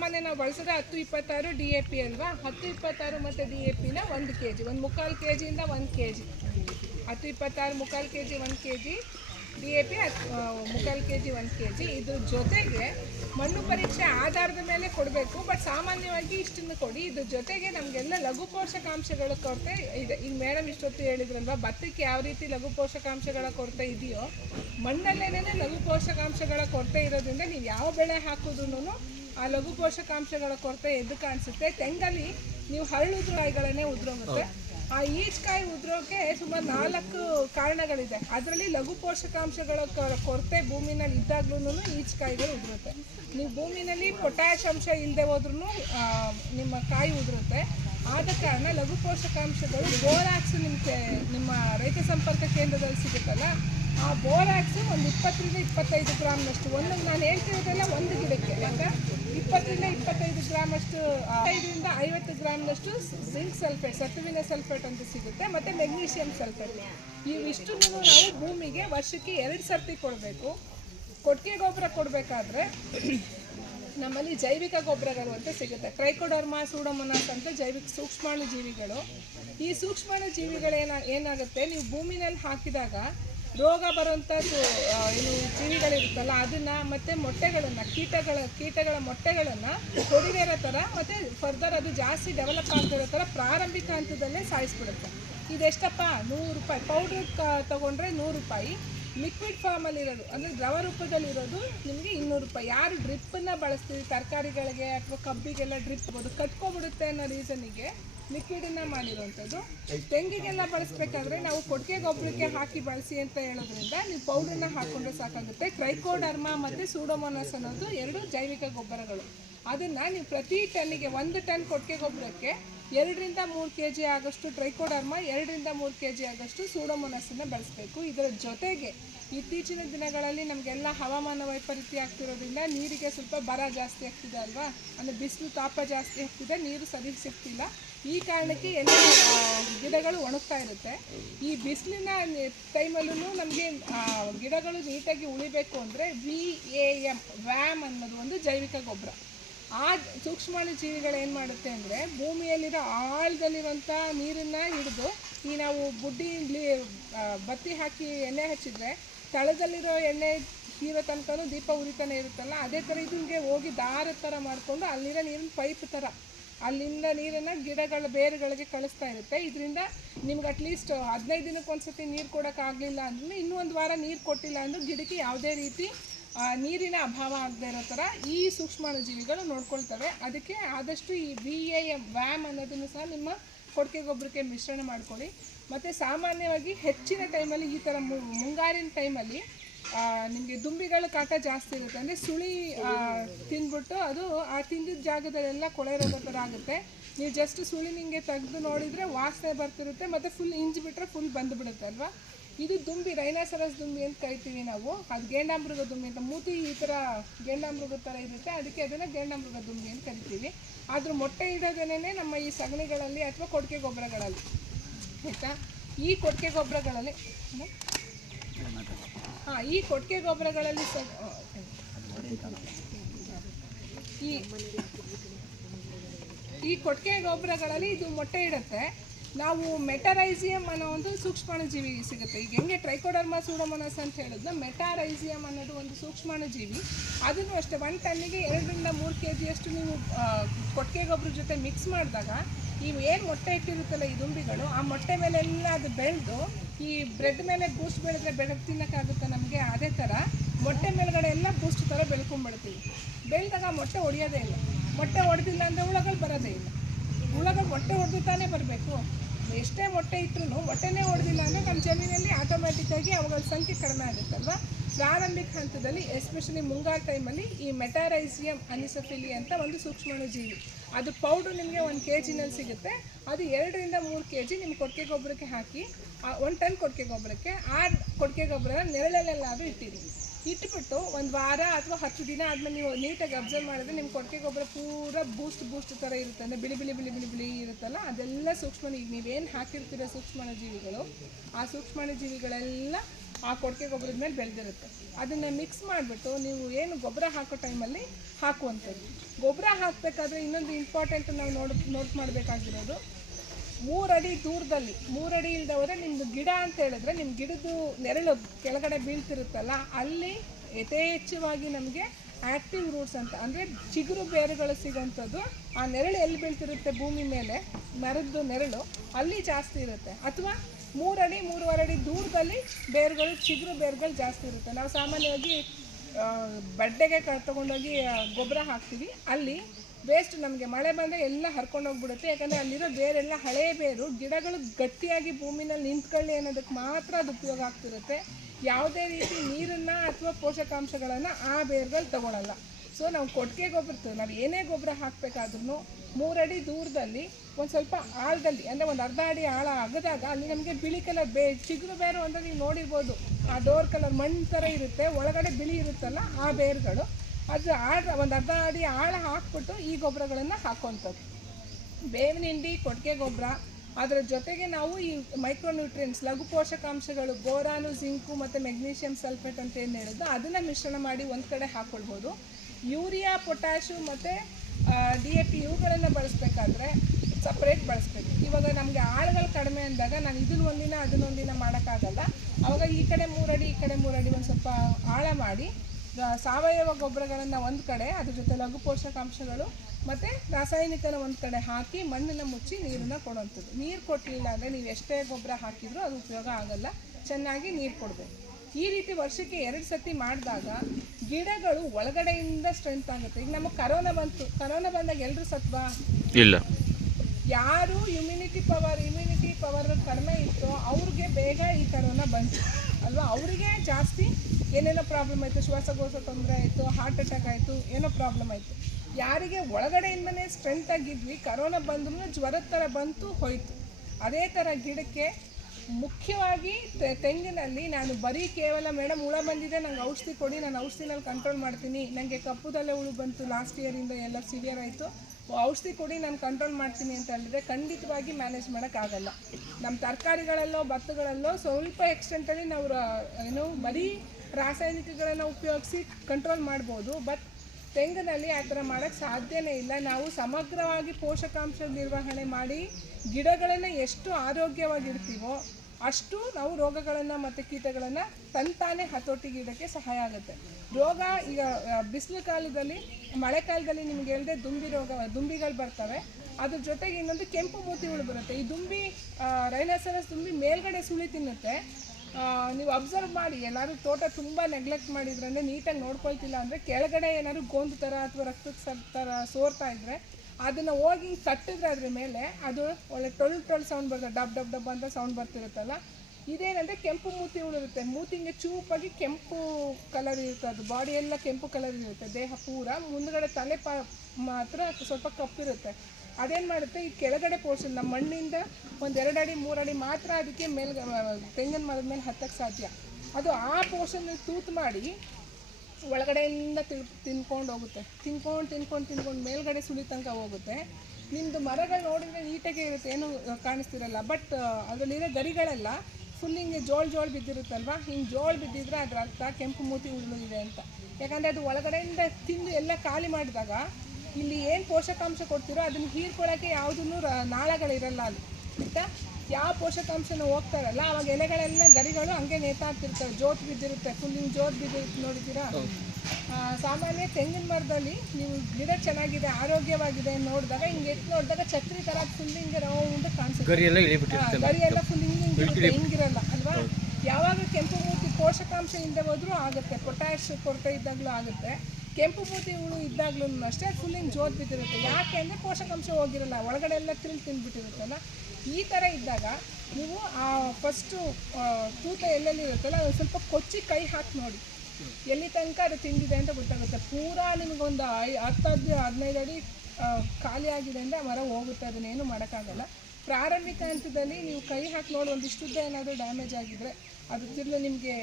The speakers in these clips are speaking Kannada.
ಸಾಮಾನ್ಯ ನಾವು ಬಳಸೋದು 10-26 DAP ಅಲ್ವಾ. 10-26 ಮತ್ತು DAPನ 1 kg, 1/4 kgಯಿಂದ 1 kg. 10-26 1/4 kg 1 kg, DAP 1/4 kg 1 kg. ಇದ್ರ ಜೊತೆಗೆ ಮಣ್ಣು ಪರೀಕ್ಷೆ ಆಧಾರದ ಮೇಲೆ ಕೊಡಬೇಕು. ಬಟ್ ಸಾಮಾನ್ಯವಾಗಿ ಇಷ್ಟನ್ನು ಕೊಡಿ. ಇದ್ರ ಜೊತೆಗೆ ನಮಗೆಲ್ಲ ಲಘು ಪೋಷಕಾಂಶಗಳ ಕೊರತೆ ಇದೆ. ಈಗ ಮೇಡಮ್ ಇಷ್ಟೊತ್ತು ಹೇಳಿದ್ರಲ್ವ, ಭತ್ತಕ್ಕೆ ಯಾವ ರೀತಿ ಲಘು ಪೋಷಕಾಂಶಗಳ ಕೊರತೆ ಇದೆಯೋ, ಮಣ್ಣಲ್ಲೇನೇ ಲಘು ಪೋಷಕಾಂಶಗಳ ಕೊರತೆ ಇರೋದ್ರಿಂದ ನೀವು ಯಾವ ಬೆಳೆ ಹಾಕೋದ್ರೂ ಆ ಲಘು ಪೋಷಕಾಂಶಗಳ ಕೊರತೆ ಎದ್ದು ಕಾಣಿಸುತ್ತೆ. ತೆಂಗಲ್ಲಿ ನೀವು ಹರಳುದ್ರ ಕಾಯಿಗಳನ್ನೇ ಉದುರೋಗುತ್ತೆ. ಆ ಈಚಕಾಯಿ ಉದುರೋಕೆ ಸುಮಾರು 4 ಕಾರಣಗಳಿದೆ. ಅದರಲ್ಲಿ ಲಘು ಪೋಷಕಾಂಶಗಳ ಕೊರತೆ ಭೂಮಿನಲ್ಲಿ ಇದ್ದಾಗ್ಲೂ ಈಚಕಾಯಿಗಳು ಉದುರುತ್ತೆ. ನೀವು ಭೂಮಿನಲ್ಲಿ ಪೊಟ್ಯಾಷ್ ಅಂಶ ಇಲ್ಲದೆ ಹೋದ್ರೂ ನಿಮ್ಮ ಕಾಯಿ ಉದುರುತ್ತೆ. ಆದ ಕಾರಣ ಲಘು ಪೋಷಕಾಂಶಗಳು ಬೋರಾಕ್ಸ್ ನಿಮ್ಮ ರೈತ ಸಂಪರ್ಕ ಕೇಂದ್ರದಲ್ಲಿ ಸಿಗುತ್ತಲ್ಲ, ಆ ಬೋರಾಕ್ಸು ಒಂದು 20-25 ಗ್ರಾಮ್ನಷ್ಟು. ನಾನು ಹೇಳ್ತಿರೋದೆಲ್ಲ ಒಂದು ಗಿಡಕ್ಕೆ. ಯಾಕೆ 20-25 ಗ್ರಾಮಷ್ಟು, 5-50 ಗ್ರಾಮ್ನಷ್ಟು ಜಿಂಕ್ ಸಲ್ಫೇಟ್, ಸತುವಿನ ಸಲ್ಫೇಟ್ ಅಂತ ಸಿಗುತ್ತೆ. ಮತ್ತು ಮೆಗ್ನೀಷಿಯಂ ಸಲ್ಫೇಟ್. ಇವಿಷ್ಟು ನಾವು ಭೂಮಿಗೆ ವರ್ಷಕ್ಕೆ 2 ಸರ್ತಿ ಕೊಡಬೇಕು. ಕೊಟ್ಟಿಗೆ ಗೊಬ್ಬರ ಕೊಡಬೇಕಾದ್ರೆ ನಮ್ಮಲ್ಲಿ ಜೈವಿಕ ಗೊಬ್ಬರಗಳು ಅಂತ ಸಿಗುತ್ತೆ. ಟ್ರೈಕೋಡರ್ಮಾ, ಸೂಡೋಮೋನಾಸ್ ಅಂತ ಜೈವಿಕ ಸೂಕ್ಷ್ಮಾಣು ಜೀವಿಗಳು. ಈ ಸೂಕ್ಷ್ಮಾಣು ಜೀವಿಗಳು ಏನಾಗುತ್ತೆ, ನೀವು ಭೂಮಿನಲ್ಲಿ ಹಾಕಿದಾಗ ರೋಗ ಬರುವಂಥದ್ದು ಏನು ಜೀವಿಗಳಿರುತ್ತಲ್ಲ ಅದನ್ನು, ಮತ್ತು ಮೊಟ್ಟೆಗಳನ್ನು, ಕೀಟಗಳ ಮೊಟ್ಟೆಗಳನ್ನು ಹೊಡಿದೇ ಇರೋ ಥರ, ಮತ್ತು ಫರ್ದರ್ ಅದು ಜಾಸ್ತಿ ಡೆವಲಪ್ ಆಗ್ತಿರೋ ಥರ ಪ್ರಾರಂಭಿಕ ಹಂತದಲ್ಲೇ ಸಾಯಿಸ್ಬಿಡುತ್ತೆ. ಇದೆಷ್ಟಪ್ಪ, 100 ರೂಪಾಯಿ. ಪೌಡ್ರ್ ತೊಗೊಂಡ್ರೆ 100 ರೂಪಾಯಿ. ಲಿಕ್ವಿಡ್ ಫಾರ್ಮಲ್ಲಿರೋದು ಅಂದರೆ ದ್ರವ ರೂಪದಲ್ಲಿರೋದು ನಿಮಗೆ 200 ರೂಪಾಯಿ. ಯಾರು ಡ್ರಿಪ್ಪನ್ನು ಬಳಸ್ತೀವಿ ತರಕಾರಿಗಳಿಗೆ ಅಥವಾ ಕಬ್ಬಿಗೆಲ್ಲ ಡ್ರಿಪ್ ಕಟ್ಕೊಬಿಡುತ್ತೆ ಅನ್ನೋ ರೀಸನಿಗೆ ಲಿಕ್ವಿಡನ್ನು ಮಾಡಿರೋವಂಥದ್ದು. ತೆಂಗಿಗೆಲ್ಲ ಬಳಸಬೇಕಾದ್ರೆ ನಾವು ಕೊಟ್ಟಿಗೆ ಗೊಬ್ಬರಕ್ಕೆ ಹಾಕಿ ಬಳಸಿ ಅಂತ ಹೇಳೋದ್ರಿಂದ ನೀವು ಪೌಡ್ರನ್ನ ಹಾಕ್ಕೊಂಡ್ರೆ ಸಾಕಾಗುತ್ತೆ. ಟ್ರೈಕೋಡರ್ಮಾ ಮತ್ತು ಸೂಡೋಮೋನಾಸ್ ಅನ್ನೋದು 2 ಜೈವಿಕ ಗೊಬ್ಬರಗಳು. ಅದನ್ನು ನೀವು ಪ್ರತಿ ಟನ್ನಿಗೆ 1 ಟನ್ ಕೊಟ್ಟಿಗೆ ಗೊಬ್ಬರಕ್ಕೆ 2-3 kg ಆಗೋಷ್ಟು ಟ್ರೈಕೋಡರ್ಮಾ, 2-3 kg ಆಗೋಷ್ಟು ಸೂಡೋಮೋನಾಸನ್ನು ಬಳಸಬೇಕು. ಇದರ ಜೊತೆಗೆ ಇತ್ತೀಚಿನ ದಿನಗಳಲ್ಲಿ ನಮಗೆಲ್ಲ ಹವಾಮಾನ ವೈಪರೀತ್ಯ ಆಗ್ತಿರೋದ್ರಿಂದ ನೀರಿಗೆ ಸ್ವಲ್ಪ ಬರ ಜಾಸ್ತಿ ಆಗ್ತಿದೆ ಅಲ್ವಾ, ಅಂದರೆ ಬಿಸಿಲು ತಾಪ ಜಾಸ್ತಿ ಆಗ್ತಿದೆ, ನೀರು ಸರಿ ಸಿಗ್ತಿಲ್ಲ. ಈ ಕಾರಣಕ್ಕೆ ಎಲ್ಲ ಗಿಡಗಳು ಒಣಗ್ತಾ ಇರುತ್ತೆ. ಈ ಬಿಸಿಲಿನ ಟೈಮಲ್ಲೂ ನಮಗೆ ಗಿಡಗಳು ನೀಟಾಗಿ ಉಳಿಬೇಕು ಅಂದರೆ ವ್ಯಾಮ್ ಅನ್ನೋದು ಒಂದು ಜೈವಿಕ ಗೊಬ್ಬರ. ಆ ಸೂಕ್ಷ್ಮಾಣು ಜೀವಿಗಳು ಏನು ಮಾಡುತ್ತೆ ಅಂದರೆ ಭೂಮಿಯಲ್ಲಿರೋ ಆಳದಲ್ಲಿರೋಂಥ ನೀರನ್ನು ಹಿಡಿದು, ಈ ನಾವು ಬುಡ್ಡಿಲಿ ಬತ್ತಿ ಹಾಕಿ ಎಣ್ಣೆ ಹಚ್ಚಿದರೆ ತಳದಲ್ಲಿರೋ ಎಣ್ಣೆ ಹೀರೋ ತನಕನೂ ದೀಪ ಉರಿತಾನೆ ಇರುತ್ತಲ್ಲ, ಅದೇ ಥರ ಇದು ಹಿಂಗೆ ಹೋಗಿ ದಾರದ ಥರ ಮಾಡಿಕೊಂಡು ಅಲ್ಲಿರೋ ನೀರಿನ ಪೈಪ್ ಥರ ಅಲ್ಲಿಂದ ನೀರನ್ನು ಗಿಡಗಳ ಬೇರುಗಳಿಗೆ ಕಳಿಸ್ತಾ ಇರುತ್ತೆ. ಇದರಿಂದ ನಿಮ್ಗೆ ಅಟ್ಲೀಸ್ಟ್ 15 ದಿನಕ್ಕೊಂದ್ಸತಿ ನೀರು ಕೊಡೋಕ್ಕಾಗಲಿಲ್ಲ ಅಂದ್ರೆ, ಇನ್ನೂ 1 ವಾರ ನೀರು ಕೊಟ್ಟಿಲ್ಲ ಅಂದರೂ ಗಿಡಕ್ಕೆ ಯಾವುದೇ ರೀತಿ ನೀರಿನ ಅಭಾವ ಆಗದೆ ಇರೋ ಥರ ಈ ಸೂಕ್ಷ್ಮಾಣು ಜೀವಿಗಳು ನೋಡ್ಕೊಳ್ತವೆ. ಅದಕ್ಕೆ ಆದಷ್ಟು ಈ ವ್ಯಾಮ್ ಅನ್ನೋದನ್ನು ಸಹ ನಿಮ್ಮ ಕೊಟ್ಟಿಗೆ ಗೊಬ್ಬರಕ್ಕೆ ಮಿಶ್ರಣ ಮಾಡ್ಕೊಳ್ಳಿ. ಮತ್ತು ಸಾಮಾನ್ಯವಾಗಿ ಹೆಚ್ಚಿನ ಟೈಮಲ್ಲಿ ಈ ಥರ ಮುಂಗಾರಿನ ಟೈಮಲ್ಲಿ ನಿಮಗೆ ದುಂಬಿಗಳ ಕಾಟ ಜಾಸ್ತಿ ಇರುತ್ತೆ. ಅಂದರೆ ಸುಳಿ ತಿಂದ್ಬಿಟ್ಟು ಅದು ಆ ತಿಂದಿದ್ದ ಜಾಗದಲ್ಲೆಲ್ಲ ಕೊಳೆ ರೋಗ ಥರ ಆಗುತ್ತೆ. ನೀವು ಜಸ್ಟ್ ಸುಳಿ ನಿಮಗೆ ತೆಗೆದು ನೋಡಿದರೆ ವಾಸನೆ ಬರ್ತಿರುತ್ತೆ, ಮತ್ತು ಫುಲ್ ಇಂಜಿಬಿಟ್ರೆ ಫುಲ್ ಬಂದುಬಿಡುತ್ತೆ ಅಲ್ವಾ. ಇದು ದುಂಬಿ, ರೈನಾಸರಸ್ ದುಂಬಿ ಅಂತ ಕರಿತೀವಿ ನಾವು. ಅದು ಗೇಂಡಾಮೃಗ ದುಂಬಿ ಅಂತ, ಮೂತಿ ಈ ಥರ ಗೇಂಡಾಮೃಗ ಥರ ಇರುತ್ತೆ, ಅದಕ್ಕೆ ಅದನ್ನು ಗೇಂಡಾಮೃಗ ದುಂಬಿ ಅಂತ ಕರಿತೀವಿ. ಆದರೂ ಮೊಟ್ಟೆ ಇಡೋದೇನೇ ನಮ್ಮ ಈ ಸಗಣಿಗಳಲ್ಲಿ ಅಥವಾ ಕೊಟ್ಟಿಗೆ ಗೊಬ್ಬರಗಳಲ್ಲಿ, ಆಯಿತಾ. ಈ ಕೊಟ್ಟಿಗೆ ಗೊಬ್ಬರಗಳಲ್ಲಿ ಈ ಕೊಟ್ಟಿಗೆ ಗೊಬ್ಬರಗಳಲ್ಲಿ ಈ ಕೊಟ್ಟಿಗೆ ಗೊಬ್ಬರಗಳಲ್ಲಿ ಇದು ಮೊಟ್ಟೆ ಇಡುತ್ತೆ. ನಾವು ಮೆಟಾರೈಸಿಯಂ ಅನ್ನೋ ಒಂದು ಸೂಕ್ಷ್ಮಾಣು ಜೀವಿ ಸಿಗುತ್ತೆ. ಈಗ ಹೆಂಗೆ ಟ್ರೈಕೋಡರ್ಮಾ ಸೂಡೋಮೋನಾಸ್ ಅಂತ ಹೇಳಿದ್ನ, ಮೆಟಾರೈಸಿಯಂ ಅನ್ನೋದು ಒಂದು ಸೂಕ್ಷ್ಮಾಣು ಜೀವಿ. ಅದನ್ನು ಅಷ್ಟೇ 1 ಟನ್ನಿಗೆ 2-3 kg ಅಷ್ಟು ನೀವು ಕೊಟ್ಟಿಗೆ ಗೊಬ್ಬರ ಜೊತೆ ಮಿಕ್ಸ್ ಮಾಡಿದಾಗ ಇವು ಏನು ಮೊಟ್ಟೆ ಇಟ್ಟಿರುತ್ತಲ್ಲ ಈ ದುಂಬಿಗಳು, ಆ ಮೊಟ್ಟೆ ಮೇಲೆಲ್ಲ ಅದು ಬೆಳೆದು, ಈ ಬ್ರೆಡ್ ಮೇಲೆ ಬೂಸ್ಟ್ ಬೆಳೆದ್ರೆ ಬೆಳಗ್ಗೆ ತಿನ್ನೋಕ್ಕಾಗುತ್ತೆ ನಮಗೆ, ಅದೇ ಥರ ಮೊಟ್ಟೆ ಮೇಲ್ಗಡೆ ಎಲ್ಲ ಬೂಸ್ಟ್ ಥರ ಬೆಳ್ಕೊಂಡ್ಬಿಡ್ತೀವಿ. ಬೆಳೆದಾಗ ಮೊಟ್ಟೆ ಹೊಡೆಯೋದೇ ಇಲ್ಲ. ಮೊಟ್ಟೆ ಹೊಡೆದಿಲ್ಲ ಅಂದರೆ ಹುಳಗಳು ಬರೋದೇ ಇಲ್ಲ. ಹುಳಗಳು ಮೊಟ್ಟೆ ಹೊಡೆದು ತಾನೇ ಬರಬೇಕು. ಎಷ್ಟೇ ಮೊಟ್ಟೆ ಇಟ್ಟರು ಮೊಟ್ಟೆನೇ ಹೊಡೆದಿಲ್ಲ ಅಂದರೆ ನಮ್ಮ ಜಮೀನಲ್ಲಿ ಆಟೋಮ್ಯಾಟಿಕ್ಕಾಗಿ ಅವುಗಳ ಸಂಖ್ಯೆ ಕಡಿಮೆ ಆಗುತ್ತಲ್ವ. ಪ್ರಾರಂಭಿಕ ಹಂತದಲ್ಲಿ ಎಸ್ಪೆಷಲಿ ಮುಂಗಾರು ಟೈಮಲ್ಲಿ ಈ ಮೆಟಾರೈಸಿಯಂ ಅನಿಸೋಫಿಲಿ ಅಂತ ಒಂದು ಸೂಕ್ಷ್ಮಾಣು ಜೀವಿ, ಅದು ಪೌಡ್ರು ನಿಮಗೆ 1 kgನಲ್ಲಿ ಸಿಗುತ್ತೆ. ಅದು 2-3 kg ನಿಮ್ಮ ಕೊಟ್ಟಿಗೆ ಗೊಬ್ಬರಕ್ಕೆ ಹಾಕಿ, 1 ಟನ್ ಕೊಟ್ಟಿಗೆ ಗೊಬ್ಬರಕ್ಕೆ ಆ ಕೊಟ್ಟಿಗೆ ಗೊಬ್ಬರನ ನೆರಳಲ್ಲೆಲ್ಲಾದರೂ ಇಟ್ಬಿಟ್ಟು 1 ವಾರ ಅಥವಾ 10 ದಿನ ಆದಮೇಲೆ ನೀವು ನೀಟಾಗಿ ಅಬ್ಸರ್ವ್ ಮಾಡಿದ್ರೆ ನಿಮ್ಮ ಕೊಟ್ಟಿಗೆ ಗೊಬ್ಬರ ಪೂರ ಬೂಸ್ಟ್ ಥರ ಇರುತ್ತೆ. ಅಂದರೆ ಬಿಳಿ ಇರುತ್ತಲ್ಲ, ಅದೆಲ್ಲ ಸೂಕ್ಷ್ಮ, ನೀವೇನು ಹಾಕಿರ್ತೀರ ಸೂಕ್ಷ್ಮಾಣು ಜೀವಿಗಳು, ಆ ಸೂಕ್ಷ್ಮಾಣು ಜೀವಿಗಳೆಲ್ಲ ಆ ಕೊಟ್ಟಿಗೆ ಗೊಬ್ಬರದ ಮೇಲೆ ಬೆಳೆದಿರುತ್ತೆ. ಅದನ್ನು ಮಿಕ್ಸ್ ಮಾಡಿಬಿಟ್ಟು ನೀವು ಏನು ಗೊಬ್ಬರ ಹಾಕೋ ಟೈಮಲ್ಲಿ ಹಾಕುವಂಥದ್ದು. ಗೊಬ್ಬರ ಹಾಕಬೇಕಾದ್ರೆ ಇನ್ನೊಂದು ಇಂಪಾರ್ಟೆಂಟ್ ನಾವು ನೋಟ್ ಮಾಡಬೇಕಾಗಿರೋದು, 3 ಅಡಿ ದೂರದಲ್ಲಿ, 3 ಅಡಿ ಇಲ್ಲದೆ ಹೋದರೆ ನಿಮ್ಮದು ಗಿಡ ಅಂತ ಹೇಳಿದ್ರೆ ನಿಮ್ಮ ಗಿಡದ್ದು ನೆರಳು ಕೆಳಗಡೆ ಬೀಳ್ತಿರುತ್ತಲ್ಲ, ಅಲ್ಲಿ ಯಥೇಚ್ಛವಾಗಿ ನಮಗೆ ಆ್ಯಕ್ಟಿವ್ ರೂಟ್ಸ್ ಅಂತ ಅಂದರೆ ಚಿಗುರು ಬೇರುಗಳು ಸಿಗೋಂಥದ್ದು. ಆ ನೆರಳು ಎಲ್ಲಿ ಬೀಳ್ತಿರುತ್ತೆ ಭೂಮಿ ಮೇಲೆ, ಮರದ್ದು ನೆರಳು ಅಲ್ಲಿ ಜಾಸ್ತಿ ಇರುತ್ತೆ. ಅಥವಾ 3 ಅಡಿ 3.5 ಅಡಿ ದೂರದಲ್ಲಿ ಬೇರುಗಳು, ಚಿಗುರು ಬೇರುಗಳು ಜಾಸ್ತಿ ಇರುತ್ತೆ. ನಾವು ಸಾಮಾನ್ಯವಾಗಿ ಬಡ್ಡೆಗೆ ತೊಗೊಂಡೋಗಿ ಗೊಬ್ಬರ ಹಾಕ್ತೀವಿ, ಅಲ್ಲಿ ವೇಸ್ಟ್ ನಮಗೆ ಮಳೆ ಬಂದರೆ ಎಲ್ಲ ಹರ್ಕೊಂಡೋಗ್ಬಿಡುತ್ತೆ. ಯಾಕಂದರೆ ಅಲ್ಲಿರೋ ಬೇರೆಲ್ಲ ಹಳೆಯ ಬೇರು, ಗಿಡಗಳು ಗಟ್ಟಿಯಾಗಿ ಭೂಮಿನಲ್ಲಿ ನಿಂತ್ಕೊಳ್ಳಿ ಅನ್ನೋದಕ್ಕೆ ಮಾತ್ರ ಅದು ಉಪಯೋಗ ಆಗ್ತಿರುತ್ತೆ. ಯಾವುದೇ ರೀತಿ ನೀರನ್ನು ಅಥವಾ ಪೋಷಕಾಂಶಗಳನ್ನು ಆ ಬೇರುಗಳು ತಗೊಳ್ಳಲ್ಲ. ಸೊ ನಾವು ಕೊಟ್ಟಿಗೆ ಗೊಬ್ಬರ, ನಾವು ಏನೇ ಗೊಬ್ಬರ ಹಾಕಬೇಕಾದ್ರೂ 3 ಅಡಿ ದೂರದಲ್ಲಿ ಒಂದು ಸ್ವಲ್ಪ ಆಳದಲ್ಲಿ, ಅಂದರೆ ಒಂದು ಅರ್ಧ ಅಡಿ ಆಳ ಅಗದಾಗ ಅಲ್ಲಿ ನಮಗೆ ಬಿಳಿ ಕಲರ್ ಚಿಗುರು ಬೇರು ಅಂದರೆ ನೀವು ನೋಡಿರ್ಬೋದು, ಆ ಡೋರ್ ಕಲರ್ ಮಣ್ಣು ಥರ ಇರುತ್ತೆ, ಒಳಗಡೆ ಬಿಳಿ ಇರುತ್ತಲ್ಲ ಆ ಬೇರುಗಳು, ಅದು ಒಂದು ಅರ್ಧ ಅಡಿ ಆಳ ಹಾಕ್ಬಿಟ್ಟು ಈ ಗೊಬ್ಬರಗಳನ್ನು ಹಾಕುವಂಥದ್ದು. ಬೇವಿನ ಹಿಂಡಿ, ಕೊಟ್ಟಿಗೆ ಗೊಬ್ಬರ, ಅದರ ಜೊತೆಗೆ ನಾವು ಈ ಮೈಕ್ರೋನ್ಯೂಟ್ರಿಯೆಂಟ್ಸ್, ಲಘು ಪೋಷಕಾಂಶಗಳು, ಬೋರಾನು, ಜಿಂಕು ಮತ್ತು ಮೆಗ್ನೀಷಿಯಮ್ ಸಲ್ಫೇಟ್ ಅಂತ ಏನು ಹೇಳಿದ್ದು ಅದನ್ನು ಮಿಶ್ರಣ ಮಾಡಿ ಒಂದು ಕಡೆ ಹಾಕ್ಕೊಳ್ಬೋದು. ಯೂರಿಯಾ, ಪೊಟ್ಯಾಶು ಮತ್ತು DAP ಇವುಗಳನ್ನು ಬಳಸಬೇಕಾದ್ರೆ ಸಪ್ರೇಟ್ ಬಳಸಬೇಕು. ಇವಾಗ ನಮಗೆ ಆಳುಗಳು ಕಡಿಮೆ ಅಂದಾಗ ನಾನು ಇದನ್ನೊಂದಿನ ಅದನ್ನೊಂದಿನ ಮಾಡೋಕ್ಕಾಗಲ್ಲ. ಆವಾಗ ಈ ಕಡೆ 3 ಅಡಿ ಈ ಕಡೆ 3 ಅಡಿ ಒಂದು ಸ್ವಲ್ಪ ಆಳ ಮಾಡಿ ಸಾವಯವ ಗೊಬ್ಬರಗಳನ್ನು ಒಂದು ಕಡೆ, ಅದ್ರ ಜೊತೆ ಲಘು ಪೋಷಕಾಂಶಗಳು ಮತ್ತು ರಾಸಾಯನಿಕನ ಒಂದು ಕಡೆ ಹಾಕಿ ಮಣ್ಣನ್ನು ಮುಚ್ಚಿ ನೀರನ್ನು ಕೊಡುವಂಥದ್ದು. ನೀರು ಕೊಟ್ಟಲಿಲ್ಲ ಅಂದರೆ ನೀವು ಎಷ್ಟೇ ಗೊಬ್ಬರ ಹಾಕಿದರೂ ಅದು ಉಪಯೋಗ ಆಗಲ್ಲ. ಚೆನ್ನಾಗಿ ನೀರು ಕೊಡಬೇಕು. ಈ ರೀತಿ ವರ್ಷಕ್ಕೆ 2 ಸತಿ ಮಾಡಿದಾಗ ಗಿಡಗಳು ಒಳಗಡೆಯಿಂದ ಸ್ಟ್ರೆಂತ್ ಆಗುತ್ತೆ. ಈಗ ನಮಗೆ ಕರೋನಾ ಬಂದಾಗ ಎಲ್ಲರೂ ಸತ್ವಾ? ಇಲ್ಲ. ಯಾರು ಇಮ್ಯುನಿಟಿ ಪವರ್ ಕಡಿಮೆ ಇತ್ತು ಅವ್ರಿಗೆ ಬೇಗ ಈ ಕರೋನಾ ಬಂತು ಅಲ್ವಾ. ಅವರಿಗೆ ಜಾಸ್ತಿ ಏನೇನೋ ಪ್ರಾಬ್ಲಮ್ ಆಯಿತು, ಶ್ವಾಸಕೋಶ ತೊಂದರೆ ಆಯಿತು, ಹಾರ್ಟ್ ಅಟ್ಯಾಕ್ ಆಯಿತು, ಏನೋ ಪ್ರಾಬ್ಲಮ್ ಆಯಿತು. ಯಾರಿಗೆ ಒಳಗಡೆಯಿಂದನೇ ಸ್ಟ್ರೆಂತ್ ಆಗಿದ್ವಿ, ಕರೋನಾ ಬಂದ್ರೂ ಜ್ವರದ ಥರ ಬಂತು ಹೋಯಿತು. ಅದೇ ಥರ ಗಿಡಕ್ಕೆ ಮುಖ್ಯವಾಗಿ ತೆಂಗಿನಲ್ಲಿ ನಾನು ಬರೀ ಕೇವಲ ಮೇಡಮ್ ಹುಳ ಬಂದಿದೆ ನಂಗೆ ಔಷಧಿ ಕೊಡಿ, ನಾನು ಔಷಧಿನಲ್ಲಿ ಕಂಟ್ರೋಲ್ ಮಾಡ್ತೀನಿ, ನನಗೆ ಕಪ್ಪುದಲ್ಲೇ ಹುಳು ಬಂತು ಲಾಸ್ಟ್ ಇಯರಿಂದ ಎಲ್ಲ ಸಿವಿಯರ್ ಆಯಿತು, ಔಷಧಿ ಕೊಡಿ ನಾನು ಕಂಟ್ರೋಲ್ ಮಾಡ್ತೀನಿ ಅಂತ ಹೇಳಿದ್ರೆ ಖಂಡಿತವಾಗಿ ಮ್ಯಾನೇಜ್ ಮಾಡೋಕ್ಕಾಗಲ್ಲ. ನಮ್ಮ ತರಕಾರಿಗಳಲ್ಲೋ ಭತ್ತಗಳಲ್ಲೋ ಸ್ವಲ್ಪ ಎಕ್ಸ್ಟೆಂಟಲ್ಲಿ ನಾವು ಏನು ಬರೀ ರಾಸಾಯನಿಕಗಳನ್ನು ಉಪಯೋಗಿಸಿ ಕಂಟ್ರೋಲ್ ಮಾಡ್ಬೋದು. ಬಟ್ ತೆಂಗಿನಲ್ಲಿ ಆ ಥರ ಮಾಡೋಕ್ಕೆ ಸಾಧ್ಯನೇ ಇಲ್ಲ. ನಾವು ಸಮಗ್ರವಾಗಿ ಪೋಷಕಾಂಶ ನಿರ್ವಹಣೆ ಮಾಡಿ ಗಿಡಗಳನ್ನು ಎಷ್ಟು ಆರೋಗ್ಯವಾಗಿರ್ತೀವೋ ಅಷ್ಟು ನಾವು ರೋಗಗಳನ್ನು ಮತ್ತು ಕೀಟಗಳನ್ನು ತಂತಾನೇ ಹತೋಟಿಗಿಡಕ್ಕೆ ಸಹಾಯ ಆಗುತ್ತೆ. ರೋಗ ಈಗ ಬಿಸಿಲು ಕಾಲದಲ್ಲಿ, ಮಳೆಕಾಲದಲ್ಲಿ ನಿಮ್ಗೆ ಹೇಳಿದೆ ದುಂಬಿಗಳು ಬರ್ತವೆ. ಅದ್ರ ಜೊತೆಗೆ ಇನ್ನೊಂದು ಕೆಂಪು ಮೂತಿ ಹುಳು ಬರುತ್ತೆ. ಈ ದುಂಬಿ, ರೈನೋಸೆರಸ್ ದುಂಬಿ ಮೇಲ್ಗಡೆ ಸುಳಿ ತಿನ್ನುತ್ತೆ. ನೀವು ಅಬ್ಸರ್ವ್ ಮಾಡಿ, ಎಲ್ಲರೂ ತೋಟ ತುಂಬ ನೆಗ್ಲೆಕ್ಟ್ ಮಾಡಿದ್ರಂದರೆ, ನೀಟಾಗಿ ನೋಡ್ಕೊಳ್ತಿಲ್ಲ ಅಂದರೆ, ಕೆಳಗಡೆ ಏನಾದ್ರು ಗೋಂದು ಥರ ಅಥವಾ ರಕ್ತದ ಥರ ಸೋರ್ತಾ ಇದ್ದರೆ ಅದನ್ನು ಹೋಗಿ ತಟ್ಟಿದ್ರೆ ಅದ್ರ ಮೇಲೆ ಅದು ಒಳ್ಳೆ ಟೊಳ್ ಸೌಂಡ್ ಬರ್ತದೆ, ಡಬ್ ಡಬ್ ಡಬ್ ಅಂತ ಸೌಂಡ್ ಬರ್ತಿರುತ್ತಲ್ಲ. ಇದೇನಂದರೆ ಕೆಂಪು ಮೂತಿ ಹುಳು ಇರುತ್ತೆ. ಮೂತಿಗೆ ಚೂಪಾಗಿ ಕೆಂಪು ಕಲರ್ ಇರುತ್ತೆ, ಅದು ಬಾಡಿ ಎಲ್ಲ ಕೆಂಪು ಕಲರ್ ಇರುತ್ತೆ, ದೇಹ ಪೂರ. ಮುಂದ್ಗಡೆ ತಲೆ ಮಾತ್ರ ಸ್ವಲ್ಪ ಕಪ್ಪಿರುತ್ತೆ. ಅದೇನು ಮಾಡುತ್ತೆ, ಈ ಕೆಳಗಡೆ ಪೋರ್ಷನ್ ನಮ್ಮ ಮಣ್ಣಿಂದ 1-2 ಅಡಿ 3 ಅಡಿ ಮಾತ್ರ ಅದಕ್ಕೆ ತೆಂಗಿನ ಮರದ ಮೇಲೆ ಹತ್ತಕ್ಕೆ ಸಾಧ್ಯ. ಅದು ಆ ಪೋರ್ಷನ್ ತೂತು ಮಾಡಿ ಒಳಗಡೆಯಿಂದ ತಿನ್ಕೊಂಡು ಹೋಗುತ್ತೆ. ತಿನ್ಕೊಂಡು ಮೇಲ್ಗಡೆ ಸುಳಿ ತನಕ ಹೋಗುತ್ತೆ. ನಿಮ್ಮದು ಮರಗಳು ನೋಡಿದರೆ ನೀಟಾಗೆ ಇರುತ್ತೆ, ಏನೂ ಕಾಣಿಸ್ತಿರಲ್ಲ. ಬಟ್ ಅದರಲ್ಲಿರೋ ಗರಿಗಳೆಲ್ಲ ಫುಲ್ ಹಿಂಗೆ ಜೋಳ ಬಿದ್ದಿರುತ್ತಲ್ವ, ಹಿಂಗೆ ಜೋಳ ಬಿದ್ದಿದ್ರೆ ಅದರ ಅರ್ಥ ಕೆಂಪು ಮೂತಿ ಹುಳು ಇದೆ ಅಂತ. ಯಾಕಂದರೆ ಅದು ಒಳಗಡೆಯಿಂದ ತಿಂದು ಎಲ್ಲ ಖಾಲಿ ಮಾಡಿದಾಗ ಇಲ್ಲಿ ಏನು ಪೋಷಕಾಂಶ ಕೊಡ್ತಿರೋ ಅದನ್ನು ಹೀರ್ಕೊಳ್ಳೋಕ್ಕೆ ಯಾವುದೂ ನಾಳಗಳಿರಲ್ಲ. ಅಲ್ಲಿ ಬಿಟ್ಟ ಯಾವ ಪೋಷಕಾಂಶನೂ ಹೋಗ್ತಾರಲ್ಲ ಆವಾಗ ಎಲೆಗಳೆಲ್ಲ ಗರಿಗಳು ಹಂಗೆ ನೇತಾಡ್ತಿರ್ತವೆ, ಜೋತ್ ಬಿದ್ದಿರುತ್ತೆ, ಫುಲ್ ಹಿಂಗೆ ಜೋತ್ ಬಿದ್ದಿರುತ್ತೆ. ನೋಡಿದ್ದೀರಾ? ಸಾಮಾನ್ಯ ತೆಂಗಿನ ಮರದಲ್ಲಿ ನೀವು ಗಿಡ ಚೆನ್ನಾಗಿದೆ, ಆರೋಗ್ಯವಾಗಿದೆ ನೋಡಿದಾಗ ಹಿಂಗೆ ಎತ್ತು ನೋಡಿದಾಗ ಛತ್ರಿ ಥರ ಫುಲ್ ಹಿಂಗೆ ರೌಂಡ್ ಕಾಣಿಸುತ್ತೆ. ಗರಿ ಎಲ್ಲ ಫುಲ್ ಹಿಂಗಿರಲ್ಲ ಅಲ್ವಾ. ಯಾವಾಗ ಕೆಂಪು ಮೂತಿ ಪೋಷಕಾಂಶ ಇಲ್ಲದೆ ಹೋದ್ರೂ ಆಗುತ್ತೆ, ಪೊಟ್ಯಾಶ್ ಕೊರತೆ ಇದ್ದಾಗಲೂ ಆಗುತ್ತೆ. ಕೆಂಪು ಮೂತಿ ಹುಳು ಇದ್ದಾಗಲೂ ಅಷ್ಟೇ ಫುಲ್ ಹಿಂಗೆ ಜೋತ್ ಬಿದ್ದಿರುತ್ತೆ. ಯಾಕೆ ಅಂದರೆ ಪೋಷಕಾಂಶ ಹೋಗಿರಲ್ಲ, ಒಳಗಡೆ ಎಲ್ಲ ತಿಂದುಬಿಟ್ಟಿರುತ್ತಲ್ಲ. ಈ ಥರ ಇದ್ದಾಗ ನೀವು ಆ ಫಸ್ಟು ತೂತ ಎಲ್ಲೆಲ್ಲಿ ಇರುತ್ತಲ್ಲ ಅದು ಸ್ವಲ್ಪ ಕೊಚ್ಚಿ ಕೈ ಹಾಕಿ ನೋಡಿ, ಎಲ್ಲಿ ತನಕ ಅದು ತಿಂದಿದೆ ಅಂತ ಗೊತ್ತಾಗುತ್ತೆ. ಪೂರಾ ನಿಮಗೊಂದು 10-15 ಅಡಿ ಖಾಲಿ ಆಗಿದೆ ಅಂದರೆ ಮರ ಹೋಗುತ್ತೆ, ಅದನ್ನೇನು ಮಾಡೋಕ್ಕಾಗಲ್ಲ. ಪ್ರಾರಂಭಿಕ ಹಂತದಲ್ಲಿ ನೀವು ಕೈ ಹಾಕಿ ನೋಡಿ, ಒಂದಿಷ್ಟುದ್ದ ಏನಾದರೂ ಡ್ಯಾಮೇಜ್ ಆಗಿದ್ದರೆ, ಅದು ತಿರ್ಲು ನಿಮಗೆ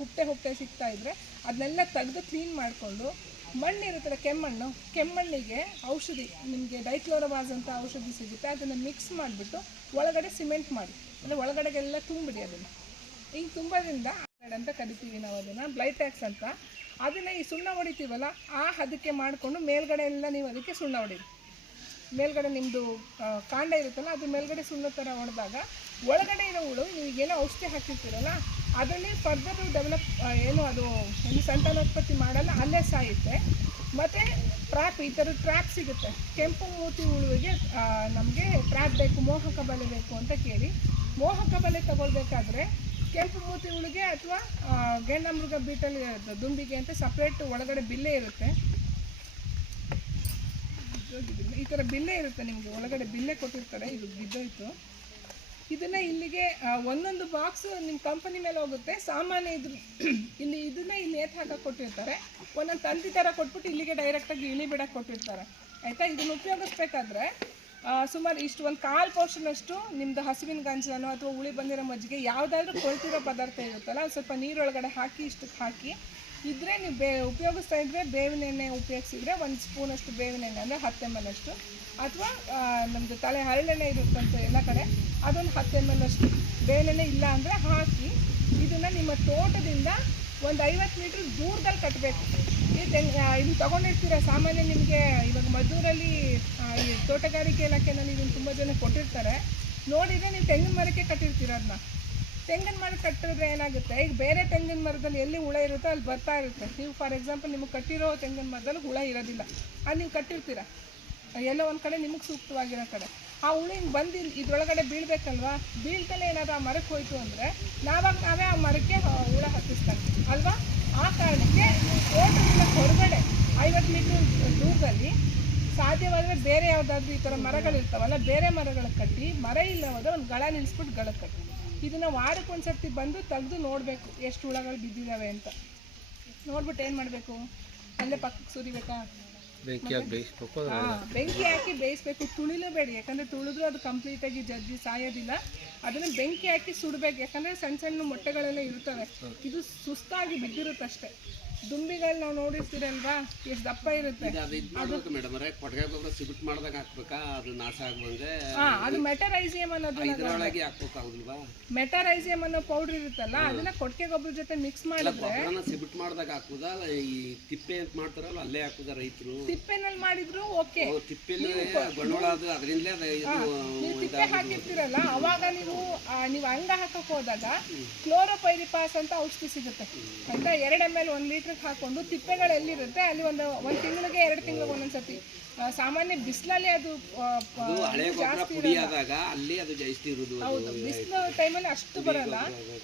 ಹುಟ್ಟೆ ಸಿಗ್ತಾ ಇದ್ದರೆ ಅದನ್ನೆಲ್ಲ ತೆಗೆದು ಕ್ಲೀನ್ ಮಾಡಿಕೊಂಡು, ಮಣ್ಣಿರುತ್ತಲ್ಲ ಕೆಮ್ಮಣ್ಣಿಗೆ ಔಷಧಿ, ನಿಮಗೆ ಡೈಕ್ಲೋರವಾಸ್ ಅಂತ ಔಷಧಿ ಸಿಗುತ್ತೆ, ಅದನ್ನು ಮಿಕ್ಸ್ ಮಾಡಿಬಿಟ್ಟು ಒಳಗಡೆ ಸಿಮೆಂಟ್ ಮಾಡಿ, ಅಂದರೆ ಒಳಗಡೆಗೆಲ್ಲ ತುಂಬಿಡಿ. ಅದನ್ನು ಹಿಂಗೆ ತುಂಬೋದ್ರಿಂದ ಅಂತ ಕರಿತೀವಿ ನಾವು ಅದನ್ನು ಬ್ಲೈಟ್ಯಾಕ್ಸ್ ಅಂತ. ಅದನ್ನು ಈ ಸುಣ್ಣ ಹೊಡಿತೀವಲ್ಲ ಆ ಹದಕ್ಕೆ ಮಾಡಿಕೊಂಡು ಮೇಲ್ಗಡೆ ಎಲ್ಲ ನೀವು ಅದಕ್ಕೆ ಸುಣ್ಣ ಹೊಡೀರಿ. ಮೇಲ್ಗಡೆ ನಿಮ್ಮದು ಕಾಂಡ ಇರುತ್ತಲ್ಲ ಅದ್ರ ಮೇಲ್ಗಡೆ ಸುಣ್ಣ ಥರ ಹೊಡೆದಾಗ ಒಳಗಡೆ ಇರೋ ಹುಳು ನೀವು ಏನೋ ಔಷಧಿ ಹಾಕಿರ್ತೀರಲ್ಲ ಅದರಲ್ಲಿ ಫರ್ದರ್ ಡೆವಲಪ್ ಏನು ಅದು ಏನು ಸಂತಾನೋತ್ಪತ್ತಿ ಮಾಡಲ್ಲ, ಅಲ್ಲೇ ಸಾಯುತ್ತೆ. ಮತ್ತು ಟ್ರ್ಯಾಪ್, ಈ ಥರದ ಟ್ರ್ಯಾಪ್ ಸಿಗುತ್ತೆ. ಕೆಂಪು ಮೂತಿ ಹುಳುವಿಗೆ ನಮಗೆ ಟ್ರ್ಯಾಪ್ ಬೇಕು, ಮೋಹಕ ಬಲೆ ಬೇಕು ಅಂತ ಕೇಳಿ ಮೋಹಕ ಬಲೆ ತಗೊಳ್ಬೇಕಾದ್ರೆ ಕೆಂಪು ಮೂತಿ ಹುಳುಗೆ ಅಥವಾ ಗೆಂಡಮೃಗ ಬೀಟಲ್ ದುಂಬಿಗೆ ಅಂತ ಸಪ್ರೇಟ್ ಒಳಗಡೆ ಬಿಲ್ಲೆ ಇರುತ್ತೆ. ಈ ಥರ ಬಿಲ್ಲೆ ಇರುತ್ತೆ, ನಿಮಗೆ ಒಳಗಡೆ ಬಿಲ್ಲೆ ಕೊಟ್ಟಿರ್ತಾರೆ. ಇದು ಬಿದ್ದೋಯ್ತು. ಇದನ್ನು ಇಲ್ಲಿಗೆ ಒಂದೊಂದು ಬಾಕ್ಸ್ ನಿಮ್ಮ ಕಂಪನಿ ಮೇಲೆ ಹೋಗುತ್ತೆ. ಸಾಮಾನ್ಯ ಇದ್ರ ಇಲ್ಲಿ ಇದನ್ನ ಇಲ್ಲಿ ನೇತು ಹಾಕಕ್ಕೆ ಕೊಟ್ಟಿರ್ತಾರೆ. ಒಂದೊಂದು ತಂತಿ ಥರ ಕೊಟ್ಬಿಟ್ಟು ಇಲ್ಲಿಗೆ ಡೈರೆಕ್ಟಾಗಿ ಇಳಿ ಬಿಡಕ್ಕೆ ಕೊಟ್ಟಿರ್ತಾರೆ. ಆಯಿತಾ? ಇದನ್ನು ಉಪಯೋಗಿಸ್ಬೇಕಾದ್ರೆ ಸುಮಾರು ಇಷ್ಟು ಒಂದು 1/4 ಪೋರ್ಷನಷ್ಟು ನಿಮ್ಮದು ಹಸುವಿನ ಗಂಜಲನೋ ಅಥವಾ ಹುಳಿ ಬಂದಿರೋ ಮಜ್ಜಿಗೆ ಯಾವುದಾದ್ರೂ ಕೊಳ್ತಿರೋ ಪದಾರ್ಥ ಇರುತ್ತಲ್ಲ ಅದು ಸ್ವಲ್ಪ ನೀರೊಳಗಡೆ ಹಾಕಿ ಇಷ್ಟಕ್ಕೆ ಹಾಕಿ ಇದ್ದರೆ ನೀವು ಉಪಯೋಗಿಸ್ತಾ ಇದ್ದರೆ ಬೇವಿನ ಎಣ್ಣೆ ಉಪಯೋಗಿಸಿದ್ರೆ 1 ಸ್ಪೂನಷ್ಟು ಬೇವಿನ ಎಣ್ಣೆ ಅಂದರೆ 10 ml ಅಷ್ಟು, ಅಥವಾ ನಮ್ಮದು ತಲೆ ಹರಳೆಣ್ಣೆ ಇರುತ್ತಂತೆ ಎಲ್ಲ ಕಡೆ ಅದೊಂದು 10 ml ಅಷ್ಟು ಬೇವಿನ ಎಣ್ಣೆ ಇಲ್ಲ ಅಂದರೆ ಹಾಕಿ ಇದನ್ನು ನಿಮ್ಮ ತೋಟದಿಂದ ಒಂದು 50 ಮೀಟ್ರ್ ದೂರದಲ್ಲಿ ಕಟ್ಟಬೇಕು. ಇದನ್ನು ತೊಗೊಂಡಿರ್ತೀರ. ಸಾಮಾನ್ಯ ನಿಮಗೆ ಇವಾಗ ಮದ್ದೂರಲ್ಲಿ ಈ ತೋಟಗಾರಿಕೆ ಇಲಾಖೆಯಲ್ಲಿ ಇದನ್ನು ತುಂಬ ಜನ ಕೊಟ್ಟಿರ್ತಾರೆ. ನೋಡಿದರೆ ನೀವು ತೆಂಗಿನ ಮರಕ್ಕೆ ಕಟ್ಟಿರ್ತೀರ. ಅದನ್ನ ತೆಂಗಿನ ಮರ ಕಟ್ಟಿದ್ರೆ ಏನಾಗುತ್ತೆ, ಈಗ ಬೇರೆ ತೆಂಗಿನ ಮರದಲ್ಲಿ ಎಲ್ಲಿ ಹುಳ ಇರುತ್ತೋ ಅಲ್ಲಿ ಬರ್ತಾ ಇರುತ್ತೆ. ನೀವು ಫಾರ್ ಎಕ್ಸಾಂಪಲ್ ನಿಮಗೆ ಕಟ್ಟಿರೋ ತೆಂಗಿನ ಮರದಲ್ಲಿ ಹುಳ ಇರೋದಿಲ್ಲ, ಅದು ನೀವು ಕಟ್ಟಿರ್ತೀರ ಎಲ್ಲೋ ಒಂದು ಕಡೆ ನಿಮಗೆ ಸೂಕ್ತವಾಗಿರೋ ಕಡೆ. ಆ ಹುಳು ಹಿಂಗೆ ಬಂದು ಇದ್ರೊಳಗಡೆ ಬೀಳಬೇಕಲ್ವಾ, ಬೀಳ್ತಲೇ ಏನಾದರೂ ಆ ಮರಕ್ಕೆ ಹೋಯಿತು ಅಂದರೆ ನಾವೇ ಆ ಮರಕ್ಕೆ ಹುಳ ಹತ್ತಿಸ್ತಾರೆ ಅಲ್ವಾ. ಆ ಕಾರಣಕ್ಕೆ ತೋಟದಿಂದ ಹೊರಗಡೆ 50 ಮೀಟರ್ ದೂರದಲ್ಲಿ ಸಾಧ್ಯವಾದರೆ ಬೇರೆ ಯಾವುದಾದ್ರೂ ಈ ಥರ ಮರಗಳಿರ್ತಾವಲ್ಲ ಬೇರೆ ಮರಗಳ ಕಟ್ಟಿ, ಮರ ಇಲ್ಲ ಹೋದರೆ ಒಂದು ಗಳ ನಿಲ್ಲಿಸ್ಬಿಟ್ಟು ಗಳ ಕಟ್ಟಿ ಇದನ್ನು ವಾರಕ್ಕೊಂದು ಸರ್ತಿ ಬಂದು ತೆಗೆದು ನೋಡಬೇಕು ಎಷ್ಟು ಹುಳಗಳು ಬಿದ್ದಿದ್ದಾವೆ ಅಂತ. ನೋಡ್ಬಿಟ್ಟು ಏನು ಮಾಡಬೇಕು, ಅಲ್ಲೇ ಪಕ್ಕಕ್ಕೆ ಸುರಿಬೇಕಾ, ಬೆಂಕಿ ಹಾಕಿ ಬೇಯಿಸ್ಬೇಕು. ತುಳಿಲೇಬೇಡಿ, ಯಾಕಂದರೆ ತುಳಿದ್ರೂ ಅದು ಕಂಪ್ಲೀಟಾಗಿ ಜಜ್ಜಿ ಸಾಯೋದಿಲ್ಲ. ಅದನ್ನು ಬೆಂಕಿ ಹಾಕಿ ಸುಡಬೇಕು, ಯಾಕಂದರೆ ಸಣ್ಣ ಸಣ್ಣ ಮೊಟ್ಟೆಗಳೆಲ್ಲ ಇರ್ತವೆ. ಇದು ಸುಸ್ತಾಗಿ ಬಿದ್ದಿರುತ್ತಷ್ಟೇ. ದುಂಬಿಗಳು ನಾವು ನೋಡಿರ್ತೀರಲ್ವಾ ಎಷ್ಟು ದಪ್ಪ ಇರುತ್ತೆ. ಅದು ಮೆಟರೈಸಿಯಂ ಅನ್ನೋದು ಮೆಟರೈಸಿಯಂ ಅನ್ನೋ ಪೌಡರ್ ಇರುತ್ತಲ್ಲ ಅದನ್ನ ಕೊಟ್ಟಿಗೆ ಗೊಬ್ಬರ ಜೊತೆ ಮಿಕ್ಸ್ ಮಾಡಿದ್ರೆ ತಿಪ್ಪೆನಲ್ಲಿ ಮಾಡಿದ್ರು ಓಕೆ. ತಿಪ್ಪೆ ಹಾಕಿರ್ತೀರಲ್ಲ ಅವಾಗ ನೀವು ಅಂಗ ಹಾಕಕ್ ಹೋದಾಗ ಕ್ಲೋರೋಪೈರಿಪಾಸ್ ಅಂತ ಔಷಧಿ ಸಿಗುತ್ತೆ ಅಂತ 2 ml 1 ಲೀಟರ್ ಹಾಕೊಂಡು ತಿಪ್ಪೆಗಳು ಎಲ್ಲಿರುತ್ತೆ ಅಲ್ಲಿ ಒಂದು ತಿಂಗಳಿಗೆ 2 ತಿಂಗಳಿಗೆ ಒಂದೊಂದ್ಸತಿ. ಸಾಮಾನ್ಯ ಬಿಸಿಲಲ್ಲಿ ಅದು ಜಾಸ್ತಿ ಇರೋದು. ಹೌದು, ಬಿಸಿಲು ಟೈಮಲ್ಲಿ ಅಷ್ಟು ಬರಲ್ಲ,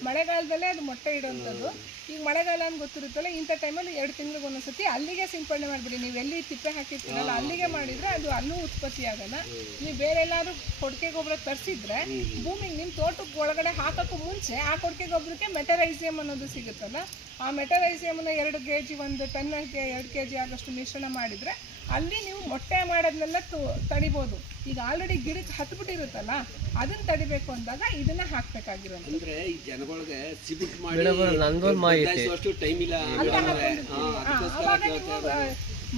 ಮಳೆಗಾಲದಲ್ಲೇ ಅದು ಮೊಟ್ಟೆ ಇಡೋಂಥದ್ದು. ಈಗ ಮಳೆಗಾಲ ಅಂತ ಗೊತ್ತಿರುತ್ತಲ್ಲ, ಇಂಥ ಟೈಮಲ್ಲಿ 2 ತಿಂಗಳಿಗೆ ಒಂದೊಂದ್ಸತಿ ಅಲ್ಲಿಗೆ ಸಿಂಪಡಣೆ ಮಾಡಿಬಿಡಿ. ನೀವು ಎಲ್ಲಿ ತಿಪ್ಪೆ ಹಾಕಿರ್ತೀರಲ್ಲ ಅಲ್ಲಿಗೆ ಮಾಡಿದರೆ ಅದು ಅಲ್ಲೂ ಉತ್ಪತ್ತಿ ಆಗಲ್ಲ. ನೀವು ಬೇರೆ ಎಲ್ಲಾದ್ರೂ ಕೊಟ್ಟಿಗೆ ಗೊಬ್ಬರ ತರಿಸಿದ್ರೆ ಭೂಮಿಗೆ ನಿಮ್ಮ ತೋಟಕ್ಕೆ ಒಳಗಡೆ ಹಾಕೋಕ್ಕೂ ಮುಂಚೆ ಆ ಕೊಟ್ಟಿಗೆ ಗೊಬ್ಬರಕ್ಕೆ ಮೆಟರೈಸಿಯಂ ಅನ್ನೋದು ಸಿಗುತ್ತಲ್ಲ, ಆ ಮೆಟರೈಸಿಯಮನ್ನು 2 kg 1 ಟನ್ಗೆ 2 kg ಆಗೋಷ್ಟು ಮಿಶ್ರಣ ಮಾಡಿದರೆ ಅಲ್ಲಿ ನೀವು ಮೊಟ್ಟೆ ಮಾಡೋದನ್ನೆಲ್ಲ ತಡಿಬೋದು. ಈಗ ಆಲ್ರೆಡಿ ಗಿಡಕ್ಕೆ ಹತ್ಬಿಟ್ಟಿರುತ್ತಲ್ಲ ಅದನ್ನ ತಡಿಬೇಕು ಅಂದಾಗ ಇದನ್ನ ಹಾಕ್ಬೇಕಾಗಿರೋದು. ಅಂದ್ರೆ ಈ ಜನಗಳಿಗೆ ಸಿಬಿಟ್ ಮಾಡಿ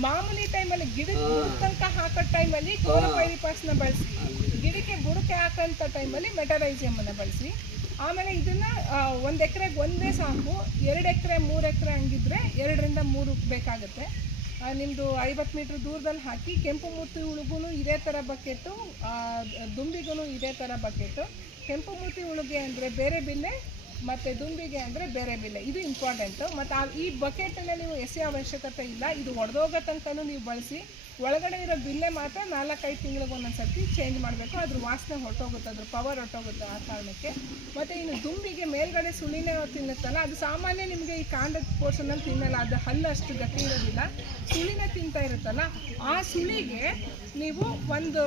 ಮಾಮೂಲಿ ಟೈಮಲ್ಲಿ ಗಿಡಕ್ಕೆ ತನಕ ಹಾಕೋ ಟೈಮಲ್ಲಿ ಕ್ಲೋರೋಪೈರಿಪಾಸ್ನ ಬಳಸಿ, ಗಿಡಕ್ಕೆ ಬುಡಕ್ಕೆ ಹಾಕೋಂಥ ಟೈಮಲ್ಲಿ ಮೆಟರೈಸಿಯಮ್ ಅನ್ನ ಬಳಸಿ. ಆಮೇಲೆ ಇದನ್ನ 1 ಎಕರೆಗೆ ಒಂದೇ ಸಾಕು. 2 ಎಕರೆ 3 ಎಕರೆ ಹಂಗಿದ್ರೆ 2 ರಿಂದ 3 ಬೇಕಾಗುತ್ತೆ. ನಿಮ್ಮದು 50 ಮೀಟ್ರ್ ದೂರದಲ್ಲಿ ಹಾಕಿ. ಕೆಂಪು ಮೂತಿ ಹುಳುಗೂ ಇದೇ ಥರ ಬಕೆಟು, ದುಂಬಿಗೂ ಇದೇ ಥರ ಬಕೆಟು. ಕೆಂಪು ಮೂತಿ ಹುಳುಗೆ ಅಂದರೆ ಬೇರೆ ಬಿಲ್ಲೆ ಮತ್ತು ದುಂಬಿಗೆ ಅಂದರೆ ಬೇರೆ ಬಿಲ್ಲೆ. ಇದು ಇಂಪಾರ್ಟೆಂಟು. ಮತ್ತು ಈ ಬಕೆಟನ್ನು ನೀವು ಎಸೆಯೋ ಅವಶ್ಯಕತೆ ಇಲ್ಲ. ಇದು ಒಡೆದೋಗೋ ತನಕನೂ ನೀವು ಬಳಸಿ. ಒಳಗಡೆ ಇರೋ ಬಿಲ್ಲೆ ಮಾತ್ರ 4-5 ತಿಂಗಳಿಗೆ ಒಂದೊಂದು ಸರ್ತಿ ಚೇಂಜ್ ಮಾಡಬೇಕು. ಅದ್ರ ವಾಸನೆ ಹೊರಟೋಗುತ್ತೆ, ಅದ್ರ ಪವರ್ ಹೊರಟೋಗುತ್ತೆ ಆ ಕಾರಣಕ್ಕೆ. ಮತ್ತು ಇನ್ನು ದುಂಬಿಗೆ ಮೇಲ್ಗಡೆ ಸುಳಿನೇ ತಿನ್ನುತ್ತಲ್ಲ, ಅದು ಸಾಮಾನ್ಯ ನಿಮಗೆ ಈ ಕಾಂಡದ ಪೋರ್ಷನಲ್ಲಿ ತಿನ್ನಲ್ಲ, ಅದು ಹಲ್ಲು ಅಷ್ಟು ಗಟ್ಟಿ ಇರೋದಿಲ್ಲ, ಸುಳಿನೇ ತಿಂತಾ ಇರುತ್ತಲ್ಲ. ಆ ಸುಳಿಗೆ ನೀವು ಒಂದು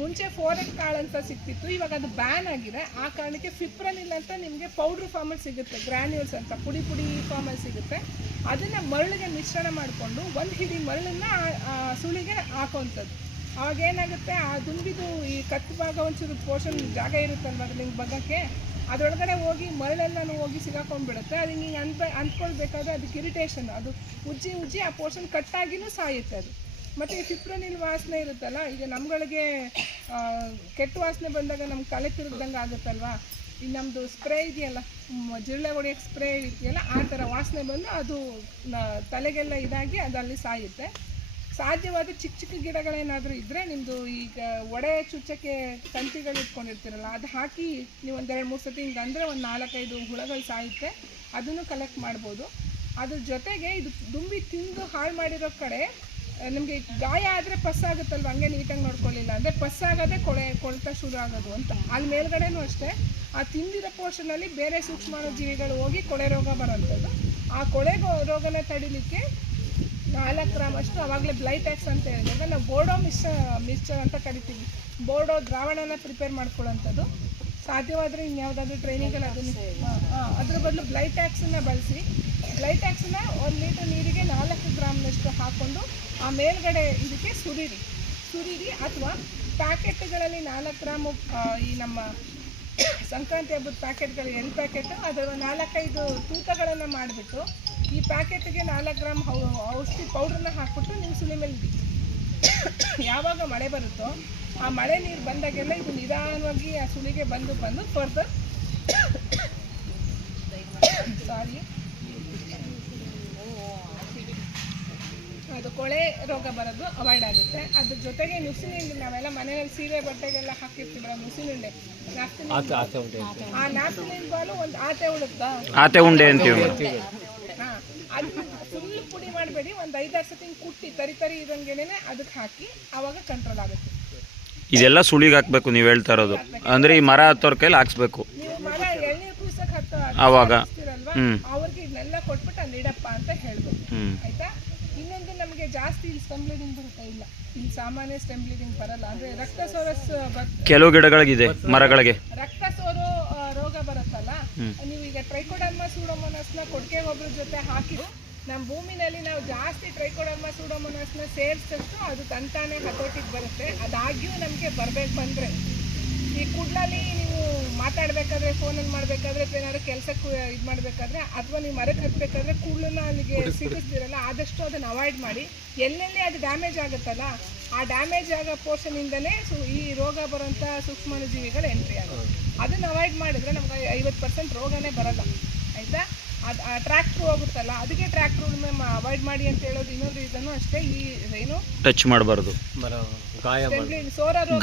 ಮುಂಚೆ ಫೋರೆಟ್ ಕಾಳು ಅಂತ ಸಿಕ್ತಿತ್ತು, ಇವಾಗ ಅದು ಬ್ಯಾನ್ ಆಗಿದೆ. ಆ ಕಾರಣಕ್ಕೆ ಫಿಪ್ರನಿಲ್ ಅಂತ ನಿಮಗೆ ಪೌಡ್ರ್ ಫಾರ್ಮಲ್ಲಿ ಸಿಗುತ್ತೆ, ಗ್ರ್ಯಾನ್ಯೂಲ್ಸ್ ಅಂತ ಪುಡಿ ಫಾರ್ಮಲ್ಲಿ ಸಿಗುತ್ತೆ. ಅದನ್ನು ಮರಳಿಗೆ ಮಿಶ್ರಣ ಮಾಡಿಕೊಂಡು 1 ಹಿಡಿ ಮರಳನ್ನು ಸುಳಿಗೆ ಹಾಕೋವಂಥದ್ದು. ಅವಾಗೇನಾಗುತ್ತೆ, ಆ ದುಂಬಿದು ಈ ಕತ್ತು ಭಾಗ ಒಂಚೂರು ಪೋರ್ಷನ್ ಜಾಗ ಇರುತ್ತಲ್ವ ಅದ್ರಲ್ಲಿ ಹಿಂಗೆ ಬಗ್ಗಕ್ಕೆ, ಅದರೊಳಗಡೆ ಹೋಗಿ ಮರಳೆಲ್ಲನೂ ಹೋಗಿ ಸಿಗಾಕೊಂಡ್ಬಿಡುತ್ತೆ. ಅದು ಹಿಂಗೆ ಅಂದ್ಕೊಳ್ಬೇಕಾದ್ರೆ ಅದಕ್ಕೆ ಇರಿಟೇಷನ್, ಅದು ಉಜ್ಜಿ ಆ ಪೋರ್ಷನ್ ಕಟ್ಟಾಗಿನೂ ಸಾಯುತ್ತೆ ಅದು. ಮತ್ತು ಈ ಫಿಪ್ರನಿಲ್ ವಾಸನೆ ಇರುತ್ತಲ್ಲ, ಈಗ ನಮ್ಗಳಿಗೆ ಕೆಟ್ಟ ವಾಸನೆ ಬಂದಾಗ ನಮ್ಗೆ ತಲೆ ತಿರುಗ್ದಂಗೆ ಆಗುತ್ತಲ್ವ, ಈ ನಮ್ಮದು ಸ್ಪ್ರೇ ಇದೆಯಲ್ಲ, ಜಿರಳೆ ಹೊಡೆಯೋಕ್ಕೆ ಸ್ಪ್ರೇ ಇದೆಯಲ್ಲ, ಆ ಥರ ವಾಸನೆ ಬಂದು ಅದು ತಲೆಗೆಲ್ಲ ಇದಾಗಿ ಅದು ಅಲ್ಲಿ ಸಾಯುತ್ತೆ. ಸಾಧ್ಯವಾದ ಚಿಕ್ಕ ಚಿಕ್ಕ ಗಿಡಗಳೇನಾದರೂ ಇದ್ದರೆ ನಿಮ್ಮದು ಈಗ ಒಡೆ ಚುಚ್ಚಕ್ಕೆ ತಂತಿಗಳು ಇಟ್ಕೊಂಡಿರ್ತೀರಲ್ಲ, ಅದು ಹಾಕಿ ನೀವು ಒಂದು 2-3 ಸತಿ ಹಿಂಗೆ ಅಂದರೆ ಒಂದು 4-5 ಹುಳಗಳು ಸಾಯುತ್ತೆ. ಅದನ್ನು ಕಲೆಕ್ಟ್ ಮಾಡ್ಬೋದು. ಅದ್ರ ಜೊತೆಗೆ ಇದು ದುಂಬಿ ತಿಂದು ಹಾಳು ಮಾಡಿರೋ ಕಡೆ ನಮಗೆ ಗಾಯ ಆದರೆ ಪಸ್ಸಾಗುತ್ತಲ್ವ, ಹಂಗೆ ನೀಟಾಗಿ ನೋಡ್ಕೊಳ್ಳಿಲ್ಲ ಅಂದರೆ ಪಸ್ಸಾಗೋದೇ ಕೊಳ್ತ ಶುರು ಆಗೋದು ಅಂತ. ಅಲ್ಲಿ ಮೇಲ್ಗಡೆನೂ ಅಷ್ಟೇ, ಆ ತಿಂದಿರೋ ಪೋರ್ಷನಲ್ಲಿ ಬೇರೆ ಸೂಕ್ಷ್ಮಾಣುಜೀವಿಗಳು ಹೋಗಿ ಕೊಳೆ ರೋಗ ಬರೋಂಥದ್ದು. ಆ ಕೊಳೆ ರೋಗನ ತಡಿಲಿಕ್ಕೆ 4 ಗ್ರಾಮ್ ಅಷ್ಟು ಆವಾಗಲೇ ಬ್ಲೈಟ್ಯಾಕ್ಸ್ ಅಂತ ಹೇಳಿದಾಗ ನಾವು ಬೋರ್ಡೋ ಮಿಕ್ಸ್ಚರ್ ಅಂತ ಕರಿತೀವಿ. ಬೋರ್ಡೋ ದ್ರಾವಣನ ಪ್ರಿಪೇರ್ ಮಾಡ್ಕೊಳ್ಳೋಂಥದ್ದು. ಸಾಧ್ಯವಾದರೆ ಇನ್ಯಾವುದಾದ್ರೂ ಟ್ರೈನಿಂಗಲ್ಲಿ ಅದನ್ನು ಅದ್ರ ಬದಲು ಬ್ಲೈಟ್ಯಾಕ್ಸನ್ನು ಬಳಸಿ, ಬ್ಲೈಟ್ಯಾಕ್ಸನ್ನ 1 ಲೀಟರ್ ನೀರಿಗೆ 4 ಗ್ರಾಮ್ನಷ್ಟು ಹಾಕ್ಕೊಂಡು ಆ ಮೇಲ್ಗಡೆ ಇದಕ್ಕೆ ಸುರಿರಿ ಅಥವಾ ಪ್ಯಾಕೆಟ್ಗಳಲ್ಲಿ 4 ಗ್ರಾಮು ಈ ನಮ್ಮ ಸಂಕ್ರಾಂತಿ ಹಬ್ಬದ ಪ್ಯಾಕೆಟ್ಗಳು ಎಲ್ ಪ್ಯಾಕೆಟು ಅದರ 4-5 ತೂತಗಳನ್ನು ಮಾಡಿಬಿಟ್ಟು ಈ ಪ್ಯಾಕೆಟ್ಗೆ 4 ಗ್ರಾಮ್ ಔಷಧಿ ಪೌಡ್ರನ್ನ ಹಾಕ್ಬಿಟ್ಟು ನೀವು ಸುಳಿ ಮೇಲೆ ಇಡಿ. ಯಾವಾಗ ಮಳೆ ಬರುತ್ತೋ ಆ ಮಳೆ ನೀರು ಬಂದಾಗೆಲ್ಲ ಇದು ನಿಧಾನವಾಗಿ ಆ ಸುಳಿಗೆ ಬಂದು ಫರ್ದರ್ ಅದು ಕೊಳೆ ರೋಗ ಬರೋದು ಅವಾಯ್ಡ್ ಆಗುತ್ತೆ. ಅದ್ರ ಜೊತೆಗೆ ನುಸಿನುಂಡೆ, ನಾವೆಲ್ಲ ಮನೆಯಲ್ಲಿ ಸೀರೆ ಬಟ್ಟೆಗೆಲ್ಲ ಹಾಕಿರ್ತೀವಲ್ಲ ನುಸಿನುಂಡೆ, ಆ ನ್ಯಾಪ್ಥಲಿನ್ ಬಾಲು ಒಂದು ಆತೆ ಉಂಡೆ ಅಂತೀವಿ. ಅದು ಫುಲ್ ಪುಡಿ ಮಾಡಬೇಡಿ, ಒಂದು 5-6 ಸತಿ ಕುಟ್ಟಿ ತರಿ ಇದಂಗೆನೆ ಅದಕ್ಕೆ ಹಾಕಿ ಆವಾಗ ಕಂಟ್ರೋಲ್ ಆಗುತ್ತೆ. ಇದೆಲ್ಲ ಸುಳಿಗೆ ಹಾಕ್ಬೇಕು ನೀವು ಹೇಳ್ತಾ ಇರೋದು, ಅಂದ್ರೆ ಈ ಮರ ಹತ್ತೋರ್ ಕೈಲಿ ಹಾಕ್ಸ್ಬೇಕು. ನೀವು ಮರ ಎಳ್ನೀರು ಕುಯ್ಸಕ್ಕೆ ಆವಾಗ ಅವ್ರಿಗೆ ಇದನ್ನೆಲ್ಲ ಕೊಟ್ಬಿಟ್ಟು ಅಲ್ಲಿ ಇಡಪ್ಪ ಅಂತ ಹೇಳ್ಬೇಕು. ಆಯ್ತಾ? ಇನ್ನೊಂದು ನಮಗೆ ಜಾಸ್ತಿ ಇಲ್ಲಿ ಸ್ಟೆಮ್ ಬ್ಲೀಡಿಂಗ್ ಬರುತ್ತೆ, ಇಲ್ಲ ಇಲ್ಲಿ ಸಾಮಾನ್ಯ ಸ್ಟೆಮ್ ಬ್ಲೀಡಿಂಗ್ ಬರಲ್ಲ. ಅಂದ್ರೆ ರಕ್ತ ಸೋರಸ್ ಕೆಲವು ಗಿಡಗಳಿಗಿದೆ, ಮರಗಳಿಗೆ ರಕ್ತ ಸೋರೋ ರೋಗ ಬರುತ್ತಲ್ಲ, ನೀವು ಈಗ ಟ್ರೈಕೋಡರ್ಮಾ ಸೂಡೋಮೋನಾಸ್ನ ಕೊಟ್ಟಿಗೆ ಗೊಬ್ಬರದ ಜೊತೆ ಹಾಕಿ ನಮ್ಮ ಭೂಮಿನಲ್ಲಿ ನಾವು ಜಾಸ್ತಿ ಟ್ರೈಕೋಡರ್ಮಾ ಸೂಡೋಮೋನಾಸ್ನ ಸೇರಿಸಿಟ್ಟು ಅದು ತಂತಾನೆ ಹತೋಟಿಗೆ ಬರುತ್ತೆ. ಅದಾಗ್ಯೂ ನಮಗೆ ಬಂದರೆ ಈ ಕೂಡಲಲ್ಲಿ ನೀವು ಮಾತಾಡಬೇಕಾದ್ರೆ, ಫೋನಲ್ಲಿ ಮಾಡಬೇಕಾದ್ರೆ, ಏನಾದ್ರು ಕೆಲಸಕ್ಕೆ ಇದು ಮಾಡಬೇಕಾದ್ರೆ ಅಥವಾ ನೀವು ಮರಕ್ಕೆ ಹತ್ತಬೇಕಾದ್ರೆ ಕೂಡಲನ್ನ ಅಲ್ಲಿಗೆ ಸಿಗಿಸ್ದಿರಲ್ಲ, ಆದಷ್ಟು ಅದನ್ನು ಅವಾಯ್ಡ್ ಮಾಡಿ. ಎಲ್ಲೆಲ್ಲಿ ಅದು ಡ್ಯಾಮೇಜ್ ಆಗುತ್ತಲ್ಲ ಆ ಡ್ಯಾಮೇಜ್ ಆಗೋ ಪೋರ್ಷನಿಂದನೇ ಈ ರೋಗ ಬರೋಂಥ ಸೂಕ್ಷ್ಮಾಣುಜೀವಿಗಳು ಎಂಟ್ರಿ ಆಗುತ್ತೆ. ಅದನ್ನು ಅವಾಯ್ಡ್ ಮಾಡಿದ್ರೆ ನಮ್ಗೆ 50% ರೋಗನೇ ಬರೋಲ್ಲ. ಆಯಿತಾ? ಅದು ಆ ಟ್ರ್ಯಾಕ್ಟ್ರ್ ಹೋಗುತ್ತಲ್ಲ, ಅದಕ್ಕೆ ಟ್ರ್ಯಾಕ್ಟ್ರ್ ಅವಾಯ್ಡ್ ಮಾಡಿ ಅಂತ ಹೇಳೋದು. ಇನ್ನೊಂದು ಇದನ್ನು ಅಷ್ಟೇ, ಈ ಏನು ಟಚ್ ಮಾಡಬಾರ್ದು,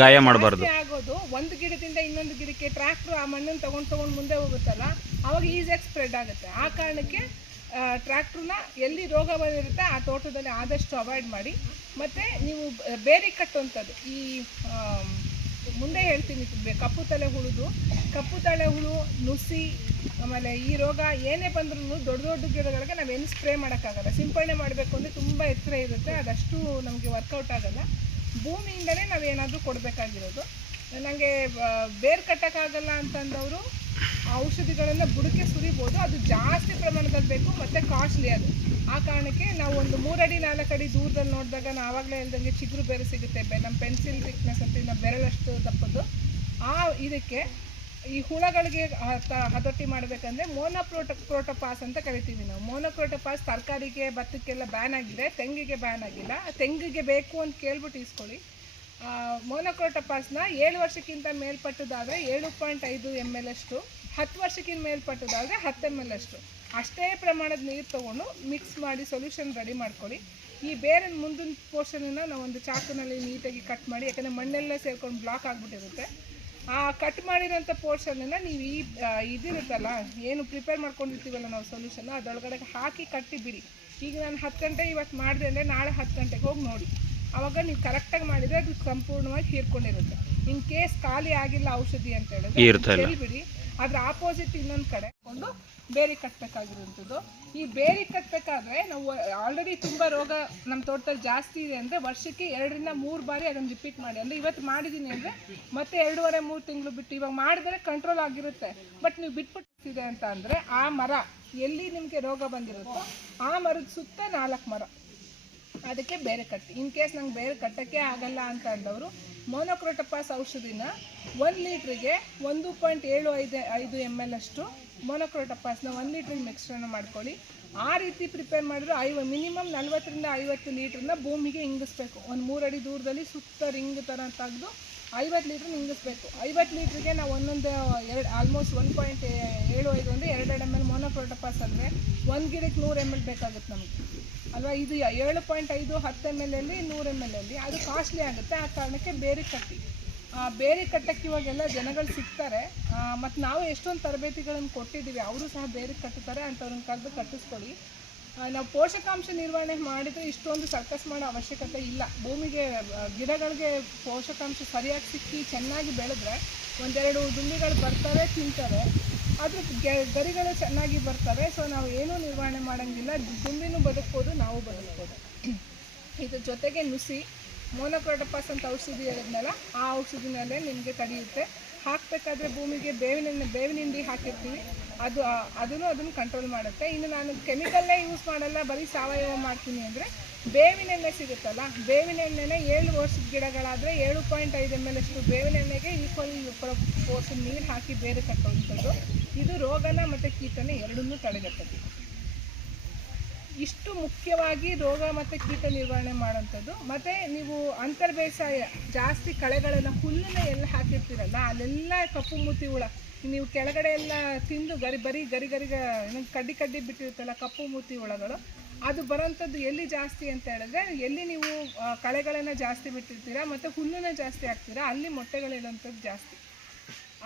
ಗಾಯ ಮಾಡಬಾರ್ದು ಆಗೋದು. ಒಂದು ಗಿಡದಿಂದ ಇನ್ನೊಂದು ಗಿಡಕ್ಕೆ ಟ್ರ್ಯಾಕ್ಟ್ರ್ ಆ ಮಣ್ಣನ್ನು ತಗೊಂಡು ಮುಂದೆ ಹೋಗುತ್ತಲ್ಲ, ಆವಾಗ ಈಸಿಯಾಗಿ ಸ್ಪ್ರೆಡ್ ಆಗುತ್ತೆ. ಆ ಕಾರಣಕ್ಕೆ ಟ್ರ್ಯಾಕ್ಟ್ರನ್ನ ಎಲ್ಲಿ ರೋಗ ಬಂದಿರುತ್ತೆ ಆ ತೋಟದಲ್ಲಿ ಆದಷ್ಟು ಅವಾಯ್ಡ್ ಮಾಡಿ. ಮತ್ತು ನೀವು ಬೇರೆ ಕಟ್ಟುವಂಥದ್ದು, ಈ ಮುಂದೆ ಹೇಳ್ತೀನಿ, ಕಪ್ಪು ತಲೆ ಹುಳು, ನುಸಿ, ಆಮೇಲೆ ಈ ರೋಗ ಏನೇ ಬಂದ್ರೂ ದೊಡ್ಡ ಗಿಡಗಳಿಗೆ ನಾವೇನು ಸ್ಪ್ರೇ ಮಾಡೋಕ್ಕಾಗಲ್ಲ. ಸಿಂಪಡಣೆ ಮಾಡಬೇಕು ಅಂದರೆ ತುಂಬ ಎತ್ತರ ಇರುತ್ತೆ, ಅದಷ್ಟು ನಮಗೆ ವರ್ಕೌಟ್ ಆಗೋಲ್ಲ. ಭೂಮಿಯಿಂದಲೇ ನಾವೇನಾದರೂ ಕೊಡಬೇಕಾಗಿರೋದು. ನನಗೆ ಬೇರು ಕಟ್ಟೋಕ್ಕಾಗಲ್ಲ ಅಂತಂದವರು ಔಷಧಿಗಳನ್ನು ಬುಡಕ್ಕೆ ಸುರಿಬೋದು, ಅದು ಜಾಸ್ತಿ ಪ್ರಮಾಣದಲ್ಲಿ ಬೇಕು ಮತ್ತು ಕಾಸ್ಟ್ಲಿ ಅದು. ಆ ಕಾರಣಕ್ಕೆ ನಾವು ಒಂದು 3 ಅಡಿ 4 ಅಡಿ ದೂರದಲ್ಲಿ ನೋಡಿದಾಗ ನಾವು ಆವಾಗಲೇ ಹೇಳ್ದಂಗೆ ಚಿಗುರು ಬೇರೆ ಸಿಗುತ್ತೆ, ನಮ್ಮ ಪೆನ್ಸಿಲ್ ಥಿಕ್ನೆಸ್ ಅಂತ ನಾವು ಬೆರಳಷ್ಟು ದಪ್ಪದ್ದು. ಆ ಇದಕ್ಕೆ ಈ ಹುಳಗಳಿಗೆ ಹತೋಟಿ ಮಾಡಬೇಕಂದ್ರೆ ಮೋನೋಕ್ರೋಟೋಪಾಸ್ ಅಂತ ಕರಿತೀವಿ ನಾವು. ಮೋನೋಕ್ರೋಟೋಪಾಸ್ ತರಕಾರಿಗೆ ಭತ್ತಕ್ಕೆಲ್ಲ ಬ್ಯಾನ್ ಆಗಿದೆ, ತೆಂಗಿಗೆ ಬ್ಯಾನ್ ಆಗಿಲ್ಲ. ತೆಂಗಿಗೆ ಬೇಕು ಅಂತ ಕೇಳ್ಬಿಟ್ಟು ಇಸ್ಕೊಳ್ಳಿ. ಮೋನೋಕ್ರೋಟೋಪಾಸ್ನ 7 ವರ್ಷಕ್ಕಿಂತ ಮೇಲ್ಪಟ್ಟದಾದರೆ 7.5 ml ಅಷ್ಟು, 10 ವರ್ಷಕ್ಕಿಂತ ಮೇಲ್ಪಟ್ಟದಾದರೆ 10 ml ಅಷ್ಟು, ಅಷ್ಟೇ ಪ್ರಮಾಣದ ನೀರು ತೊಗೊಂಡು ಮಿಕ್ಸ್ ಮಾಡಿ ಸೊಲ್ಯೂಷನ್ ರೆಡಿ ಮಾಡ್ಕೊಳ್ಳಿ. ಈ ಬೇರೆ ಮುಂದಿನ ಪೋರ್ಷನನ್ನು ನಾವು ಒಂದು ಚಾಕುನಲ್ಲಿ ನೀಟಾಗಿ ಕಟ್ ಮಾಡಿ, ಯಾಕಂದರೆ ಮಣ್ಣೆಲ್ಲ ಸೇರ್ಕೊಂಡು ಬ್ಲಾಕ್ ಆಗಿಬಿಟ್ಟಿರುತ್ತೆ. ಆ ಕಟ್ ಮಾಡಿರೋಂಥ ಪೋರ್ಷನನ್ನು ನೀವು ಇದಿರುತ್ತಲ್ಲ, ಏನು ಪ್ರಿಪೇರ್ ಮಾಡ್ಕೊಂಡಿರ್ತೀವಲ್ಲ ನಾವು ಸೊಲ್ಯೂಷನ್, ಅದರೊಳಗಡೆ ಹಾಕಿ ಕಟ್ಟಿ ಬಿಡಿ. ಈಗ ನಾನು 10 ಗಂಟೆ ಇವತ್ತು ಮಾಡಿದೆ ಅಂದರೆ ನಾಳೆ 10 ಗಂಟೆಗೆ ಹೋಗಿ ನೋಡಿ. ಆವಾಗ ನೀವು ಕರೆಕ್ಟಾಗಿ ಮಾಡಿದರೆ ಅದು ಸಂಪೂರ್ಣವಾಗಿ ಹೀರ್ಕೊಂಡಿರುತ್ತೆ. ಇನ್ ಕೇಸ್ ಖಾಲಿ ಆಗಿಲ್ಲ ಔಷಧಿ ಅಂತ ಹೇಳಿದ್ರೆ ಬಿಡಿ. ಅದ್ರ ಆಪೋಸಿಟ್ ಇನ್ನೊಂದು ಕಡೆ ಕೊಂಡು ಬೇರೆ ಕಟ್ಟಬೇಕಾಗಿರುವಂಥದ್ದು. ಈ ಬೇರೆ ಕಟ್ಟಬೇಕಾದ್ರೆ ನಾವು ಆಲ್ರೆಡಿ ತುಂಬ ರೋಗ ನಮ್ಮ ತೋಟದಲ್ಲಿ ಜಾಸ್ತಿ ಇದೆ ಅಂದರೆ ವರ್ಷಕ್ಕೆ 2 ರಿಂದ 3 ಬಾರಿ ಅದನ್ನು ರಿಪೀಟ್ ಮಾಡಿ. ಅಂದರೆ ಇವತ್ತು ಮಾಡಿದ್ದೀನಿ ಅಂದರೆ ಮತ್ತೆ 2.5-3 ತಿಂಗಳು ಬಿಟ್ಟು ಇವಾಗ ಮಾಡಿದ್ರೆ ಕಂಟ್ರೋಲ್ ಆಗಿರುತ್ತೆ. ಬಟ್ ನೀವು ಬಿಟ್ಬಿಟ್ಟಿದೆ ಅಂತ ಅಂದರೆ ಆ ಮರ ಎಲ್ಲಿ ನಿಮಗೆ ರೋಗ ಬಂದಿರುತ್ತೋ ಆ ಮರದ ಸುತ್ತ 4 ಮರ, ಅದಕ್ಕೆ ಬೇರೆ ಕಟ್ಟಿ. ಇನ್ ಕೇಸ್ ನಂಗೆ ಬೇರೆ ಕಟ್ಟೋಕ್ಕೆ ಆಗಲ್ಲ ಅಂತ ಅಂದವರು ಮೋನೋಕ್ರೋಟೋಪಾಸ್ ಔಷಧಿನ 1 ಲೀಟ್ರಿಗೆ 1.75 ml ಅಷ್ಟು ಮೋನೋಕ್ರೋಟೋಪಾಸ್ನ 1 ಲೀಟ್ರಿಗೆ ಮಿಕ್ಸ್ಚರ್ನ ಮಾಡ್ಕೊಳ್ಳಿ. ಆ ರೀತಿ ಪ್ರಿಪೇರ್ ಮಾಡಿದ್ರೆ ಮಿನಿಮಮ್ 40 ರಿಂದ 50 ಲೀಟ್ರನ್ನ ಭೂಮಿಗೆ ಇಂಗಿಸ್ಬೇಕು. ಒಂದು 3 ಅಡಿ ದೂರದಲ್ಲಿ ಸುತ್ತ ರಿಂಗ್ ಥರ ತೆಗೆದು 50 ಲೀಟ್ರ್ ನಿಂಗಿಸ್ಬೇಕು. 50 ಲೀಟ್ರಿಗೆ ನಾವು ಒಂದೊಂದು ಆಲ್ಮೋಸ್ಟ್ 1.75 ಅಂದರೆ 2 ml ಮೋನೋಕ್ರೋಟೋಫಾಸ್ ಅಂದರೆ 1 ಗಿಡಕ್ಕೆ 100 ml ಬೇಕಾಗುತ್ತೆ ನಮಗೆ ಅಲ್ವಾ. ಇದು 7.5 10 ml ಅಲ್ಲಿ 100 ml ಅಲ್ಲಿ ಅದು ಕಾಸ್ಟ್ಲಿ ಆಗುತ್ತೆ. ಆ ಕಾರಣಕ್ಕೆ ಬೇರೆ ಕಟ್ಟಿ ಬೇರೆ ಕಟ್ಟಕ್ಕೆ ಇವಾಗೆಲ್ಲ ಜನಗಳು ಸಿಗ್ತಾರೆ. ಮತ್ತು ನಾವು ಎಷ್ಟೊಂದು ತರಬೇತಿಗಳನ್ನು ಕೊಟ್ಟಿದ್ದೀವಿ, ಅವರು ಸಹ ಬೇರೆ ಕಟ್ಟುತ್ತಾರೆ. ಅಂಥವ್ರನ್ನ ಕರೆದು ಕಟ್ಟಿಸ್ಕೊಳ್ಳಿ. ನಾವು ಪೋಷಕಾಂಶ ನಿರ್ವಹಣೆ ಮಾಡಿದರೆ ಇಷ್ಟೊಂದು ಸರ್ಕಸ್ ಮಾಡೋ ಅವಶ್ಯಕತೆ ಇಲ್ಲ. ಭೂಮಿಗೆ ಗಿಡಗಳಿಗೆ ಪೋಷಕಾಂಶ ಸರಿಯಾಗಿ ಸಿಕ್ಕಿ ಚೆನ್ನಾಗಿ ಬೆಳೆದ್ರೆ ಒಂದೆರಡು ದುಂಬಿಗಳು ಬರ್ತಾರೆ, ತಿಂತಾರೆ, ಅದ್ರ ಗರಿಗಳು ಚೆನ್ನಾಗಿ ಬರ್ತವೆ. ಸೊ ನಾವು ಏನೂ ನಿರ್ವಹಣೆ ಮಾಡೋಂಗಿಲ್ಲ. ದುಂಬಿನೂ ಬದುಕ್ಬೋದು, ನಾವು ಬದುಕ್ಬೋದು. ಇದ್ರ ಜೊತೆಗೆ ನುಸಿ ಮೋನೋಕ್ರೋಟೋಫಾಸ್ ಅಂತ ಔಷಧಿ ಹೇಳಿದ್ನಲ್ಲ, ಆ ಔಷಧಿನಲ್ಲೇ ನಿಮಗೆ ತಡೆಯುತ್ತೆ. ಹಾಕಬೇಕಾದ್ರೆ ಭೂಮಿಗೆ ಬೇವಿನ ಹಿಂಡಿ ಹಾಕಿರ್ತೀವಿ, ಅದನ್ನು ಕಂಟ್ರೋಲ್ ಮಾಡುತ್ತೆ. ಇನ್ನು ನಾನು ಕೆಮಿಕಲ್ಲೇ ಯೂಸ್ ಮಾಡಲ್ಲ, ಬರೀ ಸಾವಯವ ಮಾಡ್ತೀನಿ ಅಂದರೆ ಬೇವಿನ ಎಣ್ಣೆ ಸಿಗುತ್ತಲ್ಲ, ಬೇವಿನ ಎಣ್ಣೆನೇ 7 ವರ್ಷದ ಗಿಡಗಳಾದರೆ 7.5 ml ಅಷ್ಟು ಬೇವಿನ ಎಣ್ಣೆಗೆ ಈಕ್ವಲ್ ಪೋರ್ಷನ್ ನೀರು ಹಾಕಿ ಬೇರೆ ಕಟ್ಟುವಂಥದ್ದು. ಇದು ರೋಗನ ಮತ್ತು ಕೀಟನ ಎರಡನ್ನೂ ತಡೆಗಟ್ಟುತ್ತೆ. ಇಷ್ಟು ಮುಖ್ಯವಾಗಿ ರೋಗ ಮತ್ತು ಕೀಟ ನಿರ್ವಹಣೆ ಮಾಡೋಂಥದ್ದು. ಮತ್ತು ನೀವು ಅಂತರ್ ಬೇಸಾಯ ಜಾಸ್ತಿ ಕಳೆಗಳನ್ನು ಹುಲ್ಲನ್ನ ಎಲ್ಲ ಹಾಕಿರ್ತೀರಲ್ಲ, ಅಲ್ಲೆಲ್ಲ ಕಪ್ಪು ಮೂತಿ ಹುಳ ನೀವು ಕೆಳಗಡೆ ಎಲ್ಲ ತಿಂದು ಬರೀ ಕಡ್ಡಿ ಬಿಟ್ಟಿರುತ್ತಲ್ಲ ಕಪ್ಪು ಮೂತಿ ಹುಳಗಳು, ಅದು ಬರೋಂಥದ್ದು ಎಲ್ಲಿ ಜಾಸ್ತಿ ಅಂತ ಹೇಳಿದ್ರೆ ಎಲ್ಲಿ ನೀವು ಕಳೆಗಳನ್ನು ಜಾಸ್ತಿ ಬಿಟ್ಟಿರ್ತೀರ ಮತ್ತು ಹುಲ್ಲನ್ನ ಜಾಸ್ತಿ ಹಾಕ್ತೀರಾ ಅಲ್ಲಿ ಮೊಟ್ಟೆಗಳಿರೋಂಥದ್ದು ಜಾಸ್ತಿ.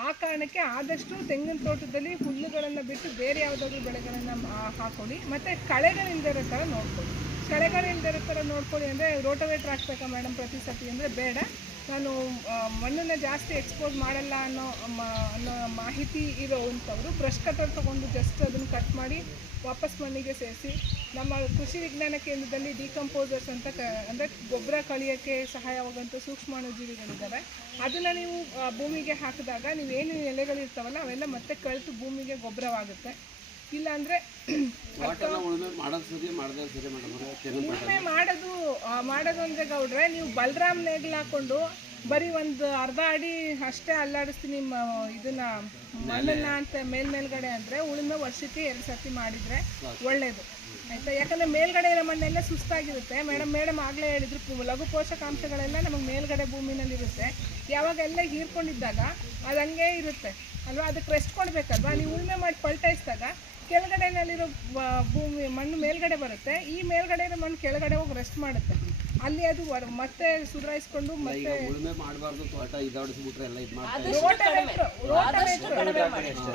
ಆ ಕಾರಣಕ್ಕೆ ಆದಷ್ಟು ತೆಂಗಿನ ತೋಟದಲ್ಲಿ ಹುಲ್ಲುಗಳನ್ನು ಬಿಟ್ಟು ಬೇರೆ ಯಾವುದಾದ್ರೂ ಬೆಳೆಗಳನ್ನು ಹಾಕೊಳ್ಳಿ. ಮತ್ತು ಕಳೆಗಳಿಲ್ದಿರೋ ಥರ ನೋಡ್ಕೊಳ್ಳಿ. ಕಳೆಗಳಿಲ್ದಿರೋ ಥರ ನೋಡ್ಕೊಳ್ಳಿ ಅಂದರೆ ರೋಟೋವೇಟ್ರ್ ಹಾಕ್ಬೇಕಾ ಮೇಡಮ್ ಪ್ರತಿ ಸತಿ ಅಂದರೆ ಬೇಡ. ನಾನು ಮಣ್ಣನ್ನು ಜಾಸ್ತಿ ಎಕ್ಸ್ಪೋಸ್ ಮಾಡಲ್ಲ ಅನ್ನೋ ಮಾಹಿತಿ ಇರೋವಂಥವ್ರು ಬ್ರಷ್ ಕಟರ್ ತೊಗೊಂಡು ಜಸ್ಟ್ ಅದನ್ನು ಕಟ್ ಮಾಡಿ ವಾಪಸ್ ಮಣ್ಣಿಗೆ ಸೇರಿಸಿ ನಮ್ಮ ಕೃಷಿ ವಿಜ್ಞಾನ ಕೇಂದ್ರದಲ್ಲಿ ಡಿಕಂಪೋಸರ್ಸ್ ಅಂತ ಅಂದರೆ ಗೊಬ್ಬರ ಕಳಿಯೋಕ್ಕೆ ಸಹಾಯವಾಗುವಂಥ ಸೂಕ್ಷ್ಮಾಣುಜೀವಿಗಳಿದ್ದಾವೆ. ಅದನ್ನು ನೀವು ಭೂಮಿಗೆ ಹಾಕಿದಾಗ ನೀವೇನು ಎಲೆಗಳಿರ್ತಾವಲ್ಲ ಅವೆಲ್ಲ ಮತ್ತೆ ಕಳೆದು ಭೂಮಿಗೆ ಗೊಬ್ಬರವಾಗುತ್ತೆ. ಇಲ್ಲಾಂದರೆ ಉಳುಮೆ ಮಾಡೋದು ಅಂದರೆ ಗೌಡ್ರೆ ನೀವು ಬಲರಾಮ್ ನೇಗ್ಲು ಹಾಕ್ಕೊಂಡು ಬರೀ ಒಂದು ಅರ್ಧ ಅಡಿ ಅಷ್ಟೇ ಅಲ್ಲಾಡಿಸ್ತೀನಿ ಇದನ್ನು ಮಣ್ಣನ್ನು ಅಂತ ಮೇಲ್ಗಡೆ ಅಂದರೆ ಉಳುಮೆ ವರ್ಷಕ್ಕೆ 2 ಸರ್ತಿ ಮಾಡಿದರೆ ಒಳ್ಳೆಯದು ಆಯಿತಾ. ಯಾಕಂದರೆ ಮೇಲ್ಗಡೆ ಇರೋ ಮಣ್ಣೆಲ್ಲ ಸುಸ್ತಾಗಿರುತ್ತೆ. ಮೇಡಮ್ ಆಗಲೇ ಹೇಳಿದ್ರು ಲಘು ಪೋಷಕಾಂಶಗಳೆಲ್ಲ ನಮಗೆ ಮೇಲ್ಗಡೆ ಭೂಮಿನಲ್ಲಿರುತ್ತೆ. ಯಾವಾಗೆಲ್ಲ ಹೀರ್ಕೊಂಡಿದ್ದಾಗ ಅದು ಹಂಗೆ ಇರುತ್ತೆ ಅಲ್ವಾ, ಅದಕ್ಕೆ ರೆಸ್ಟ್ ಕೊಡಬೇಕಲ್ವಾ. ನೀವು ಉಳುಮೆ ಮಾಡಿ ಪಲ್ಟಾಯಿಸಿದಾಗ ಕೆಳಗಡೆನಲ್ಲಿರೋ ಭೂಮಿ ಮಣ್ಣು ಮೇಲ್ಗಡೆ ಬರುತ್ತೆ, ಈ ಮೇಲ್ಗಡೆ ಇರೋ ಮಣ್ಣು ಕೆಳಗಡೆ ಹೋಗಿ ರೆಸ್ಟ್ ಮಾಡುತ್ತೆ. ಅಲ್ಲಿ ಅದು ಮತ್ತೆ ಸುಧಾರಿಸ್ಕೊಂಡು ಮತ್ತೆ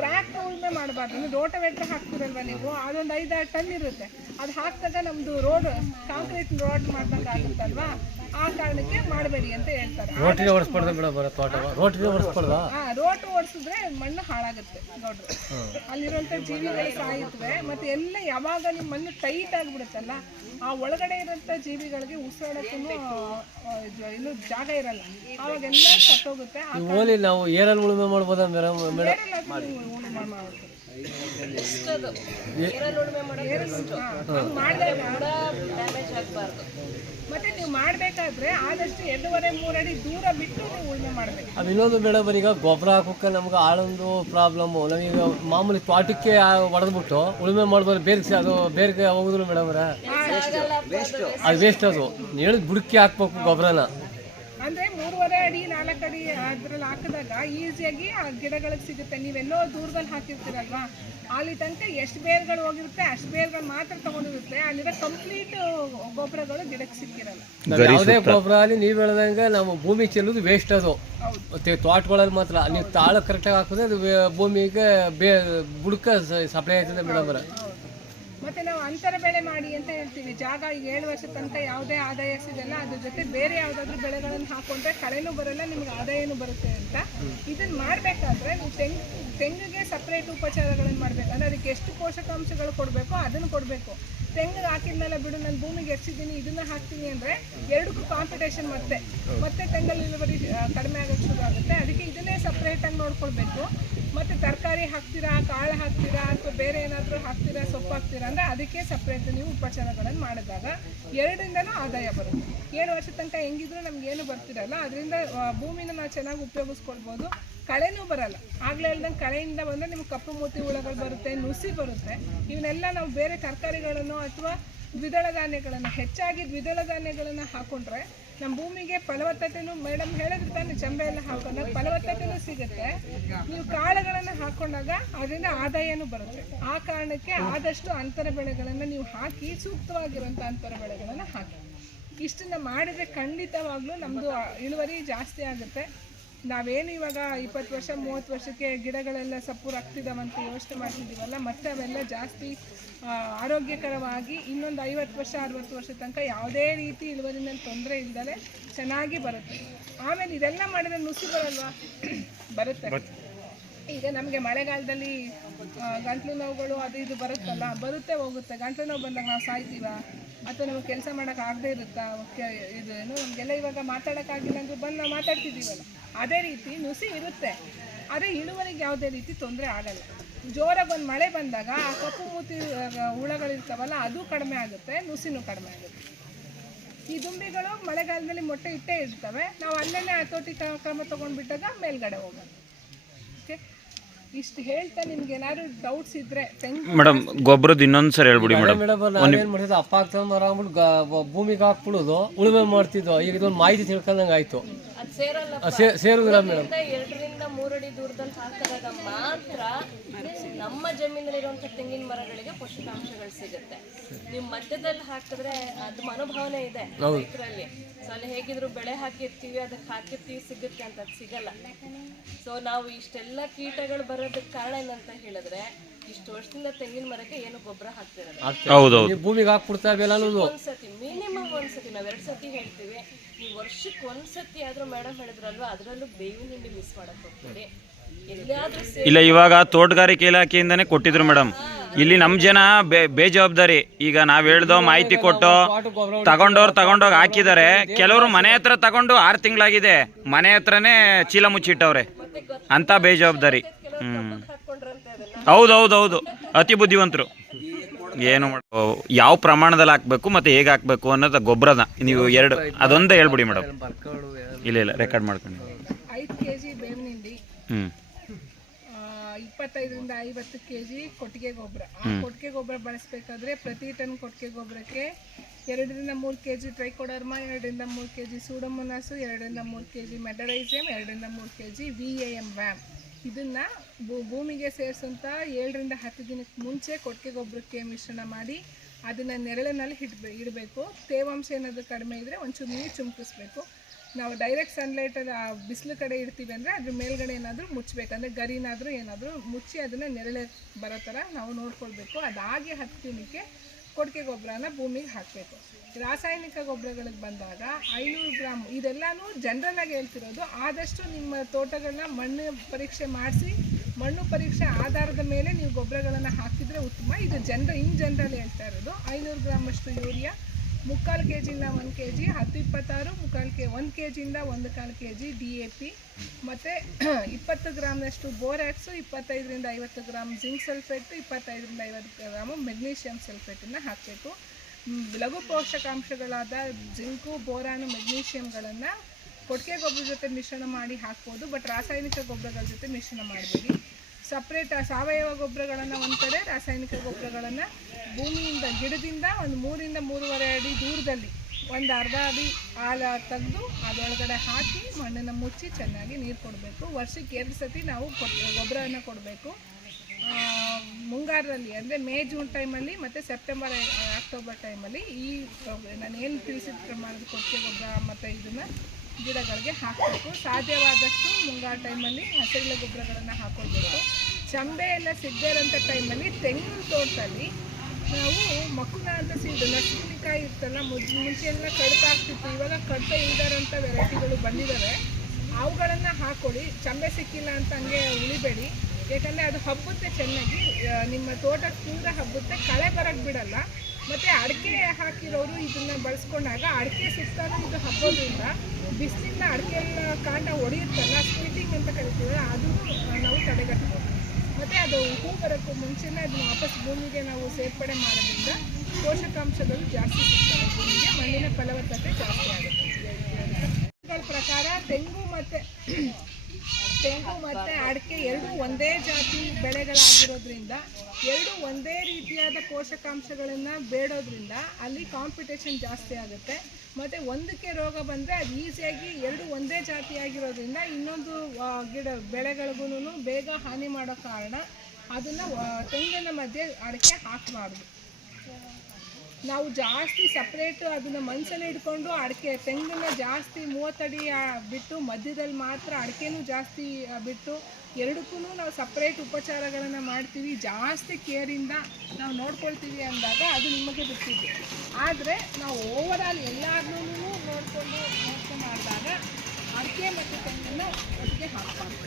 ಟ್ರ್ಯಾಕ್ಟರ್ ಉಳುಮೆ ಮಾಡಬಾರ್ದು. ರೋಟೋವೇಟ್ರ್ ಹಾಕ್ತಿರಲ್ವ ನೀವು, ಅದೊಂದು 5-6 ಟನ್ ಇರುತ್ತೆ. ಅದು ಹಾಕಿದಾಗ ನಮ್ಮದು ರೋಡ್ ಕಾಂಕ್ರೀಟ್ ರೋಡ್ ಮಾಡ್ದಂಗೆ ಆಗುತ್ತಲ್ವಾ, ಆ ಕಾರಣಕ್ಕೆ ಮಾಡಬೇಡಿ ಅಂತ ಹೇಳ್ತಾರೆ. ರೋಟು ಓಡಿಸಿದ್ರೆ ಮಣ್ಣು ಹಾಳಾಗುತ್ತೆ ನೋಡ್ರಿ, ಅಲ್ಲಿರುವಂಥ ಜೀವಿಗಳು ಸಾಯುತ್ತವೆ. ಮತ್ತೆ ಎಲ್ಲ ಯಾವಾಗ ನಿಮ್ಮ ಮಣ್ಣು ಟೈಟ್ ಆಗಿಬಿಡುತ್ತಲ್ಲ ಆ ಒಳಗಡೆ ಇರೋಂಥ ಜೀವಿಗಳಿಗೆ ಉಸಿರಾಡಕ್ಕೂ ಇನ್ನೂ ಜಾಗ ಇರಲ್ಲ, ಆವಾಗೆಲ್ಲ ಸತ್ತೋಗುತ್ತೆ. ನಾವು ಏರಲ್ಲಿ ಉಳುಮೆ ಮಾಡ್ಬೋದಾ ಮೇಡಮ್? ಮತ್ತೆ ನೀವು ಮಾಡಬೇಕಾದ್ರೆ ಆದಷ್ಟು 2.5-3 ಅಡಿ ದೂರ ಬಿಟ್ಟು ನೀವು ಉಳುಮೆ ಮಾಡಬೇಕು. ಅದು ಇನ್ನೊಂದು ಮೇಡಮ್, ಈಗ ಗೊಬ್ಬರ ಹಾಕೋಕೆ ನಮ್ಗೆ ಆಳೊಂದು ಪ್ರಾಬ್ಲಮ್ಮು. ನಾವೀಗ ಮಾಮೂಲಿ ತೋಟಕ್ಕೆ ಹೊಡೆದ್ಬಿಟ್ಟು ಉಳುಮೆ ಮಾಡ್ಬೋದು, ಬೇರೆ ಹೋಗುದಿಲ್ಲ ಮೇಡಮ್ ಅವ್ರೆ, ಅದು ವೇಸ್ಟ್. ಅದು ಹೇಳಿದ ಬುಡಕ್ಕೆ ಹಾಕ್ಬೇಕು ಗೊಬ್ಬರನ. ಅಂದರೆ 3.5 ಅಡಿ 4 ಅಡಿ ಅದ್ರಲ್ಲಿ ಹಾಕಿದಾಗ ಈಸಿಯಾಗಿ ಆ ಗಿಡಗಳಿಗೆ ಸಿಗುತ್ತೆ. ನೀವೆಲ್ಲೋ ದೂರದಲ್ಲಿ ಹಾಕಿರ್ತೀರಲ್ವಾ, ಅಲ್ಲಿ ತನಕ ಎಷ್ಟು ಬೇರ್ಗಳು ಹೋಗಿರುತ್ತೆ ಅಷ್ಟು ಬೇರ್ಗಳು ಮಾತ್ರ ತಗೊಂಡಿರುತ್ತೆ. ಅಲ್ಲಿರೋ ಕಂಪ್ಲೀಟ್ ಗೊಬ್ಬರಗಳು ಗಿಡಕ್ಕೆ ಸಿಕ್ಕಿರಲ್ಲ. ಯಾವುದೇ ಗೊಬ್ಬರ ಅಲ್ಲಿ ನೀವು ಹೇಳ್ದಂಗೆ ನಾವು ಭೂಮಿ ಚೆಲ್ಲೋದು ವೇಸ್ಟ್. ಅದು ಮತ್ತೆ ತೋಟಗಳಲ್ಲಿ ಮಾತ್ರ ನೀವು ತಾಳ ಕರೆಕ್ಟಾಗಿ ಹಾಕಿದ್ರೆ ಅದು ಭೂಮಿಗೆ ಬುಡಕ್ಕೆ ಸಪ್ಲೈ ಆಯ್ತದೆ ಮೇಡಮ್. ಮತ್ತು ನಾವು ಅಂತರ ಬೆಳೆ ಮಾಡಿ ಅಂತ ಹೇಳ್ತೀವಿ. ಜಾಗ ಈಗ 7 ವರ್ಷದ ತನಕ ಯಾವುದೇ ಆದಾಯ ಸಿಗಲ್ಲ, ಅದ್ರ ಜೊತೆ ಬೇರೆ ಯಾವುದಾದ್ರೂ ಬೆಳೆಗಳನ್ನು ಹಾಕೊಂಡ್ರೆ ಕಳೆನೂ ಬರಲ್ಲ, ನಿಮ್ಗೆ ಆದಾಯನೂ ಬರುತ್ತೆ ಅಂತ. ಇದನ್ನು ಮಾಡಬೇಕಾದ್ರೆ ನೀವು ತೆಂಗಿಗೆ ಸಪ್ರೇಟ್ ಉಪಚಾರಗಳನ್ನು ಮಾಡಬೇಕು. ಅಂದರೆ ಅದಕ್ಕೆ ಎಷ್ಟು ಪೋಷಕಾಂಶಗಳು ಕೊಡಬೇಕು ಅದನ್ನು ಕೊಡಬೇಕು. ತೆಂಗಿಗೆ ಹಾಕಿದ್ಮೇಲೆ ಬಿಡು ನಾನು ಭೂಮಿಗೆ ಎಷ್ಟಿದ್ದೀನಿ ಇದನ್ನು ಹಾಕ್ತೀನಿ ಅಂದರೆ ಎರಡಕ್ಕೂ ಕಾಂಪಿಟೇಷನ್ ಮತ್ತೆ ತೆಂಗಲ್ಲಿ ಇಳುವರಿ ಕಡಿಮೆ ಆಗೋಕ್ಕೆ ಶುರು ಆಗುತ್ತೆ. ಅದಕ್ಕೆ ಇದನ್ನೇ ಸಪ್ರೇಟಾಗಿ ನೋಡ್ಕೊಳ್ಬೇಕು. ಮತ್ತು ತರಕಾರಿ ಹಾಕ್ತೀರಾ, ಕಾಳು ಹಾಕ್ತೀರಾ ಅಥವಾ ಬೇರೆ ಏನಾದರೂ ಹಾಕ್ತೀರಾ, ಸೊಪ್ಪು ಹಾಕ್ತೀರಾ ಅಂದರೆ ಅದಕ್ಕೆ ಸಪ್ರೇಟ್ ನೀವು ಉಪಚಾರಗಳನ್ನು ಮಾಡಿದಾಗ 2ರಿಂದನೂ ಆದಾಯ ಬರುತ್ತೆ. 7 ವರ್ಷದ ತನಕ ಹೆಂಗಿದ್ರೂ ನಮಗೇನು ಬರ್ತಿರಲ್ಲ, ಅದರಿಂದ ಭೂಮಿನ ನಾವು ಚೆನ್ನಾಗಿ ಉಪಯೋಗಿಸ್ಕೊಳ್ಬೋದು. ಕಳೆನೂ ಬರಲ್ಲ. ಆಗಲೇ ಹೇಳ್ದಂಗೆ ಕಳೆಯಿಂದ ಬಂದರೆ ನಿಮ್ಗೆ ಕಪ್ಪು ಮೂತಿ ಹುಳಗಳು ಬರುತ್ತೆ, ನುಸಿ ಬರುತ್ತೆ. ಇವನ್ನೆಲ್ಲ ನಾವು ಬೇರೆ ತರಕಾರಿಗಳನ್ನು ಅಥವಾ ದ್ವಿದಳ ಧಾನ್ಯಗಳನ್ನು ಹೆಚ್ಚಾಗಿ ದ್ವಿದಳ ಧಾನ್ಯಗಳನ್ನು ಹಾಕೊಂಡ್ರೆ ನಮ್ಮ ಭೂಮಿಗೆ ಫಲವತ್ತತೆನೂ ಮೇಡಮ್ ಹೇಳಿದ್ರೆ ತಾನೇ ಚಂಬೆ ಎಲ್ಲ ಹಾಕೊಂಡಾಗ ಫಲವತ್ತತೆನೂ ಸಿಗುತ್ತೆ. ನೀವು ಕಾಳುಗಳನ್ನು ಹಾಕೊಂಡಾಗ ಅದರಿಂದ ಆದಾಯನೂ ಬರುತ್ತೆ. ಆ ಕಾರಣಕ್ಕೆ ಆದಷ್ಟು ಅಂತರ ಬೆಳೆಗಳನ್ನು ನೀವು ಹಾಕಿ, ಸೂಕ್ತವಾಗಿರುವಂಥ ಅಂತರ ಬೆಳೆಗಳನ್ನು ಹಾಕಿ. ಇಷ್ಟನ್ನು ಮಾಡಿದರೆ ಖಂಡಿತವಾಗ್ಲೂ ನಮ್ಮದು ಇಳುವರಿ ಜಾಸ್ತಿ ಆಗುತ್ತೆ. ನಾವೇನು ಇವಾಗ 20 ವರ್ಷ 30 ವರ್ಷಕ್ಕೆ ಗಿಡಗಳೆಲ್ಲ ಸಪೂರಾಗ್ತಿದ್ದಾವಂತ ಯೋಚನೆ ಮಾಡ್ತಿದ್ದೀವಲ್ಲ, ಮತ್ತೆ ಅವೆಲ್ಲ ಜಾಸ್ತಿ ಆರೋಗ್ಯಕರವಾಗಿ ಇನ್ನೊಂದು 50 ವರ್ಷ 60 ವರ್ಷ ತನಕ ಯಾವುದೇ ರೀತಿ ಇಳುವರಿನಲ್ಲಿ ತೊಂದರೆ ಇಲ್ಲದೆ ಚೆನ್ನಾಗಿ ಬರುತ್ತೆ. ಆಮೇಲೆ ಇದೆಲ್ಲ ಮಾಡಿದ್ರೆ ನುಸಿ ಬರಲ್ವಾ? ಬರುತ್ತೆ. ಈಗ ನಮಗೆ ಮಳೆಗಾಲದಲ್ಲಿ ಗಂಟ್ಲು ನೋವುಗಳು ಅದು ಇದು ಬರುತ್ತಲ್ಲ, ಬರುತ್ತೆ ಹೋಗುತ್ತೆ. ಗಂಟ್ಲು ನೋವು ಬಂದಾಗ ನಾವು ಸಾಯ್ತೀವ ಅಥವಾ ನಮಗೆ ಕೆಲಸ ಮಾಡೋಕ್ಕಾಗದೇ ಇರುತ್ತಾ? ಇದು ಏನು ನಮಗೆಲ್ಲ ಇವಾಗ ಮಾತಾಡೋಕ್ಕಾಗಿಲ್ಲ ಅಂದ್ರೆ ಬಂದು ನಾವು ಮಾತಾಡ್ತಿದ್ದೀವಲ್ಲ, ಅದೇ ರೀತಿ ನುಸಿ ಇರುತ್ತೆ. ಆದರೆ ಇಳುವರಿಗೆ ಯಾವುದೇ ರೀತಿ ತೊಂದರೆ ಆಗಲ್ಲ. ಜೋರಾಗಿ ಒಂದು ಮಳೆ ಬಂದಾಗ ಆ ಕಪ್ಪು ಮೂತಿ ಹುಳಗಳಿರ್ತಾವಲ್ಲ, ಅದು ಕಡಿಮೆ ಆಗುತ್ತೆ, ನುಸಿನೂ ಕಡಿಮೆ ಆಗುತ್ತೆ. ಈ ದುಂಬಿಗಳು ಮಳೆಗಾಲದಲ್ಲಿ ಮೊಟ್ಟೆ ಇಟ್ಟೇ ಇರ್ತವೆ. ನಾವು ಅಲ್ಲೇ ಹತೋಟಿ ಕ್ರಮ ತೊಗೊಂಡ್ಬಿಟ್ಟಾಗ ಮೇಲ್ಗಡೆ ಹೋಗೋದು. ಓಕೆ, ಇಷ್ಟು ಹೇಳ್ತಾ ನಿಮ್ಗೆ ಏನಾದ್ರು ಡೌಟ್ಸ್ ಇದ್ರೆ ಮೇಡಮ್ ಗೊಬ್ಬರದ್ದು ಇನ್ನೊಂದ್ಸರಿ ಹೇಳ್ಬಿಡಿ ಮೇಡಮ್. ನಾವೇನ್ ಮಾಡ್ತಿದ್ವಿ, ಅಪ್ಪ ಆಗ್ತಂದ್ ಅಂದ್ಬಿಟ್ಟು ಭೂಮಿಗೆ ಹಾಕ್ಬಿಡೋದು, ಉಳುಮೆ ಮಾಡ್ತಿದ್ವು. ಈಗ ಇದೊಂದು ಮಾಹಿತಿ ತಿಳ್ಕೊಂಡಂಗೆ ಆಯ್ತು. ಸೇರುದಿಲ್ಲ ಮೇಡಮ್. 2 ರಿಂದ 3 ಅಡಿ ದೂರದಲ್ಲಿ ಹಾಕಿದಾಗ ಮಾತ್ರ ನಮ್ಮ ಜಮೀನಲ್ಲಿರುವಂಥ ತೆಂಗಿನ ಮರಗಳಿಗೆ ಪೋಷಕಾಂಶಗಳು ಸಿಗುತ್ತೆ. ನೀವು ಮಧ್ಯದಲ್ಲಿ ಹಾಕಿದ್ರೆ ಅದು ಮನೋಭಾವನೆ ಇದೆ ರೈತರಲ್ಲಿ. ಸೊ ಅಲ್ಲಿ ಹೇಗಿದ್ರು ಬೆಳೆ ಹಾಕಿರ್ತೀವಿ, ಅದಕ್ಕೆ ಹಾಕಿರ್ತೀವಿ, ಸಿಗುತ್ತೆ ಅಂತ ಅದು ಸಿಗಲ್ಲ. ಸೊ ನಾವು ಇಷ್ಟೆಲ್ಲ ಕೀಟಗಳು ಬರೋದಕ್ಕೆ ಕಾರಣ ಏನಂತ ಹೇಳಿದ್ರೆ, ಇಷ್ಟು ವರ್ಷದಿಂದ ತೆಂಗಿನ ಮರಕ್ಕೆ ಏನು ಗೊಬ್ಬರ ಹಾಕ್ತಿರೋದು. ಭೂಮಿಗೆ ಹಾಕ್ಬಿಡ್ತಾವೆ ಒಂದ್ಸತಿ, ಮಿನಿಮಮ್ ಒಂದ್ಸತಿ. ನಾವು 2 ಸತಿ ಹೇಳ್ತೀವಿ. ನೀವು ವರ್ಷಕ್ಕೆ ಒಂದ್ಸತಿ ಆದ್ರೂ ಮೇಡಮ್ ಹೇಳಿದ್ರಲ್ವಾ, ಅದರಲ್ಲೂ ಬೇವಿನ ಹಿಂಡಿ ಮಿಸ್ ಮಾಡಕ್ ಹೋಗ್ಬೇಡಿ. ಇಲ್ಲ, ಇವಾಗ ತೋಟಗಾರಿಕೆ ಇಲಾಖೆಯಿಂದನೇ ಕೊಟ್ಟಿದ್ರು ಮೇಡಮ್. ಇಲ್ಲಿ ನಮ್ಮ ಜನ ಬೇಜವಾಬ್ದಾರಿ. ಈಗ ನಾವ್ ಹೇಳ್ದೋ ಮಾಹಿತಿ ಕೊಟ್ಟು ತಗೊಂಡೋಗಿ ಹಾಕಿದ್ದಾರೆ. ಕೆಲವರು ಮನೆ ಹತ್ರ ತಗೊಂಡು 6 ತಿಂಗಳಾಗಿದೆ, ಮನೆ ಹತ್ರನೇ ಚೀಲ ಮುಚ್ಚಿಟ್ಟವ್ರೆ ಅಂತ ಬೇಜವಾಬ್ದಾರಿ. ಹೌದೌದೌದು, ಅತಿ ಬುದ್ಧಿವಂತರು. ಏನು ಯಾವ ಪ್ರಮಾಣದಲ್ಲಿ ಹಾಕ್ಬೇಕು ಮತ್ತೆ ಹೇಗೆ ಹಾಕ್ಬೇಕು ಅನ್ನೋದು ಗೊಬ್ಬರದ ನೀವು ಅದೊಂದೇ ಹೇಳ್ಬಿಡಿ ಮೇಡಮ್. ಇಲ್ಲ ರೆಕಾರ್ಡ್ ಮಾಡ್ಕೊಂಡು. 5 kg ಬೇವಿನ ಹಿಂಡಿ, 25 ರಿಂದ 50 kg ಕೊಟ್ಟಿಗೆ ಗೊಬ್ಬರ. ಆ ಕೊಟ್ಟಿಗೆ ಗೊಬ್ಬರ ಬಳಸಬೇಕಾದ್ರೆ ಪ್ರತಿ ಟನ್ ಕೊಟ್ಟಿಗೆ ಗೊಬ್ಬರಕ್ಕೆ 2 ರಿಂದ 3 kg ಟ್ರೈಕೋಡರ್ಮಾ, 2 ರಿಂದ 3 kg ಸೂಡೋಮೋನಾಸ್, 2 ರಿಂದ 3 kg ಮೆಟರೈಸಿಯಂ, 2 ರಿಂದ 3 kg VAM ವ್ಯಾಮ್. ಇದನ್ನು ಭೂಮಿಗೆ ಸೇರಿಸೋಂಥ 7 ರಿಂದ 10 ದಿನಕ್ಕೆ ಮುಂಚೆ ಕೊಟ್ಟಿಗೆ ಗೊಬ್ಬರಕ್ಕೆ ಮಿಶ್ರಣ ಮಾಡಿ ಅದನ್ನು ನೆರಳಿನಲ್ಲಿ ಇಡಬೇಕು. ತೇವಾಂಶ ಏನಾದರೂ ಕಡಿಮೆ ಇದ್ದರೆ ಒಂಚೂರು ನೀರು ಚುಮಕಿಸ್ಬೇಕು. ನಾವು ಡೈರೆಕ್ಟ್ ಸನ್ಲೈಟಲ್ಲಿ ಬಿಸಿಲು ಕಡೆ ಇಡ್ತೀವಿ ಅಂದರೆ ಅದ್ರ ಮೇಲ್ಗಡೆ ಏನಾದರೂ ಮುಚ್ಚಬೇಕಂದ್ರೆ ಗರಿನಾದರೂ ಏನಾದರೂ ಮುಚ್ಚಿ ಅದನ್ನು ನೆರಳೆ ಬರೋ ಥರ ನಾವು ನೋಡ್ಕೊಳ್ಬೇಕು. ಅದಾಗಿ 10 ದಿನಕ್ಕೆ ಕೊಟ್ಟಿಗೆ ಗೊಬ್ಬರನ ಭೂಮಿಗೆ ಹಾಕಬೇಕು. ರಾಸಾಯನಿಕ ಗೊಬ್ಬರಗಳಿಗೆ ಬಂದಾಗ 500 ಗ್ರಾಮ್, ಇದೆಲ್ಲನೂ ಜನರಲ್ಲಾಗಿ ಹೇಳ್ತಿರೋದು. ಆದಷ್ಟು ನಿಮ್ಮ ತೋಟಗಳನ್ನ ಮಣ್ಣು ಪರೀಕ್ಷೆ ಮಾಡಿಸಿ, ಮಣ್ಣು ಪರೀಕ್ಷೆ ಆಧಾರದ ಮೇಲೆ ನೀವು ಗೊಬ್ಬರಗಳನ್ನು ಹಾಕಿದರೆ ಉತ್ತಮ. ಇದು ಇನ್ ಜನರಲ್ ಹೇಳ್ತಾ ಇರೋದು. 500 ಗ್ರಾಮ್ ಅಷ್ಟು ಯೂರಿಯಾ, 3/4 kg ಇಂದ 1 kg, 10-26, 1 kg ಇಂದ 1/4 kg DAP, ಮತ್ತು 20 ಗ್ರಾಮ್ನಷ್ಟು ಬೋರಾಕ್ಸು, 25 ರಿಂದ 50 ಗ್ರಾಮ್ ಜಿಂಕ್ ಸಲ್ಫೇಟು, 25 ರಿಂದ 50 ಗ್ರಾಮು ಮೆಗ್ನೀಷಿಯಂ ಸಲ್ಫೇಟನ್ನು ಹಾಕಬೇಕು. ಲಘು ಪೋಷಕಾಂಶಗಳಾದ ಜಿಂಕು, ಬೋರಾನು, ಮೆಗ್ನೀಷಿಯಂಗಳನ್ನು ಕೊಟ್ಟಿಗೆ ಗೊಬ್ಬರ ಜೊತೆ ಮಿಶ್ರಣ ಮಾಡಿ ಹಾಕ್ಬೋದು. ಬಟ್ ರಾಸಾಯನಿಕ ಗೊಬ್ಬರಗಳ ಜೊತೆ ಮಿಶ್ರಣ ಮಾಡಬೇಡಿ. ಸಪ್ರೇಟ್ ಸಾವಯವ ಗೊಬ್ಬರಗಳನ್ನು ಒಂದು ಕಡೆ, ರಾಸಾಯನಿಕ ಗೊಬ್ಬರಗಳನ್ನು ಭೂಮಿಯಿಂದ ಗಿಡದಿಂದ ಒಂದು 3 ರಿಂದ 3.5 ಅಡಿ ದೂರದಲ್ಲಿ ಒಂದು ಅರ್ಧ ಅಡಿ ಆಳ ತೆಗೆದು ಅದರೊಳಗಡೆ ಹಾಕಿ ಮಣ್ಣನ್ನು ಮುಚ್ಚಿ ಚೆನ್ನಾಗಿ ನೀರು ಕೊಡಬೇಕು. ವರ್ಷಕ್ಕೆ 2 ಸತಿ ನಾವು ಗೊಬ್ಬರವನ್ನು ಕೊಡಬೇಕು. ಮುಂಗಾರಲ್ಲಿ ಅಂದರೆ ಮೇ ಜೂನ್ ಟೈಮಲ್ಲಿ ಮತ್ತು ಸೆಪ್ಟೆಂಬರ್ ಅಕ್ಟೋಬರ್ ಟೈಮಲ್ಲಿ ಈ ನಾನು ಏನು ತಿಳಿಸಿದ ಪ್ರಮಾಣದ ಕೊಟ್ಟಿಗೆ ಗೊಬ್ಬರ ಮತ್ತು ಇದನ್ನು ಗಿಡಗಳಿಗೆ ಹಾಕಬೇಕು. ಸಾಧ್ಯವಾದಷ್ಟು ಮುಂಗಾರು ಟೈಮಲ್ಲಿ ಹಸಿರೆಲೆ ಗೊಬ್ಬರಗಳನ್ನು ಹಾಕೊಳ್ಬೇಕು. ಚಂಬೆ ಎಲ್ಲ ಸಿಗದೇ ಇರೋಂಥ ಟೈಮಲ್ಲಿ ತೆಂಗಿನ ತೋಟದಲ್ಲಿ ನಾವು ಮಕ್ಕಳ ಅಂತ ನಸಿಕಾಯಿ ಇರ್ತಲ್ಲ, ಮುಂಚೆ ಎಲ್ಲ ಕಡ್ಪಾಗ್ತಿತ್ತು. ಇವಾಗ ಕಡ್ತ ಇಲ್ದಾರಂಥ ವೆರೈಟಿಗಳು ಬಂದಿದ್ದಾವೆ. ಅವುಗಳನ್ನು ಹಾಕೊಳ್ಳಿ. ಚಂಬೆ ಸಿಕ್ಕಿಲ್ಲ ಅಂತ ಹಂಗೆ ಉಳಿಬೇಡಿ. ಯಾಕಂದರೆ ಅದು ಹಬ್ಬುತ್ತೆ ಚೆನ್ನಾಗಿ, ನಿಮ್ಮ ತೋಟ ಪೂರ ಹಬ್ಬುತ್ತೆ, ಕಳೆ ಬರೋಕ್ಕೆ ಬಿಡಲ್ಲ. ಮತ್ತು ಅಡಿಕೆ ಹಾಕಿರೋರು ಇದನ್ನು ಬಳಸ್ಕೊಂಡಾಗ ಅಡಿಕೆ ಸಿಕ್ತಾನು ಇದು ಹಬ್ಬೋದ್ರಿಂದ ಬಿಸಿಲಿಂದ ಅಡಿಕೆ ಎಲ್ಲ ಕಾಂಡ ಹೊಡೆಯುತ್ತಲ್ಲ, ಸ್ಪ್ಲಿಟಿಂಗ್ ಅಂತ ಕರಿತೀವಿ, ಅದು ನಾವು ತಡೆಗಟ್ಬೋದು. ಮತ್ತು ಅದು ಹೂ ಬರೋಕ್ಕೂ ಮುಂಚೆನೇ ಅದನ್ನು ವಾಪಸ್ ಭೂಮಿಗೆ ನಾವು ಸೇರ್ಪಡೆ ಮಾಡೋದ್ರಿಂದ ಪೋಷಕಾಂಶಗಳು ಜಾಸ್ತಿ ಸಿಗ್ತವೆ. ಭೂಮಿಗೆ ಮಣ್ಣಿನ ಫಲವತ್ತತೆ ಜಾಸ್ತಿ ಆಗುತ್ತೆ. ಪ್ರಕಾರ ತೆಂಗು ಮತ್ತು ತೆಂಗು ಮತ್ತು ಅಡಿಕೆ ಎರಡೂ ಒಂದೇ ಜಾತಿ ಬೆಳೆಗಳಾಗಿರೋದ್ರಿಂದ ಎರಡು ಒಂದೇ ರೀತಿಯಾದ ಪೋಷಕಾಂಶಗಳನ್ನು ಬೇಡೋದ್ರಿಂದ ಅಲ್ಲಿ ಕಾಂಪಿಟೇಷನ್ ಜಾಸ್ತಿ ಆಗುತ್ತೆ. ಮತ್ತು ಒಂದಕ್ಕೆ ರೋಗ ಬಂದರೆ ಅದು ಈಸಿಯಾಗಿ ಎರಡು ಒಂದೇ ಜಾತಿಯಾಗಿರೋದ್ರಿಂದ ಇನ್ನೊಂದು ಬೆಳೆಗಳಿಗೂ ಬೇಗ ಹಾನಿ ಮಾಡೋ ಕಾರಣ ಅದನ್ನು ತೆಂಗಿನ ಮಧ್ಯೆ ಅಡಿಕೆ ಹಾಕಬಾರ್ದು. ನಾವು ಜಾಸ್ತಿ ಸಪ್ರೇಟು ಅದನ್ನು ಮನಸ್ಸಲ್ಲಿ ಇಟ್ಕೊಂಡು ಅಡಿಕೆ ತೆಂಗನ್ನ ಜಾಸ್ತಿ 30 ಅಡಿ ಬಿಟ್ಟು ಮಧ್ಯದಲ್ಲಿ ಮಾತ್ರ ಅಡಿಕೆನೂ ಜಾಸ್ತಿ ಬಿಟ್ಟು ಎರಡಕ್ಕೂ ನಾವು ಸಪ್ರೇಟ್ ಉಪಚಾರಗಳನ್ನು ಮಾಡ್ತೀವಿ, ಜಾಸ್ತಿ ಕೇರಿಂದ ನಾವು ನೋಡ್ಕೊಳ್ತೀವಿ ಅಂದಾಗ ಅದು ನಿಮಗೆ ಬಿಟ್ಟಿದ್ದು. ಆದರೆ ನಾವು ಓವರಾಲ್ ಎಲ್ಲರನ್ನೂ ನೋಡಿಕೊಂಡು ಮಾಡಿದಾಗ ಅಡಿಕೆ ಮತ್ತು ತೆಂಗನ್ನು ಒಟ್ಟಿಗೆ ಹಾಕ್ಬಾರ್ದು.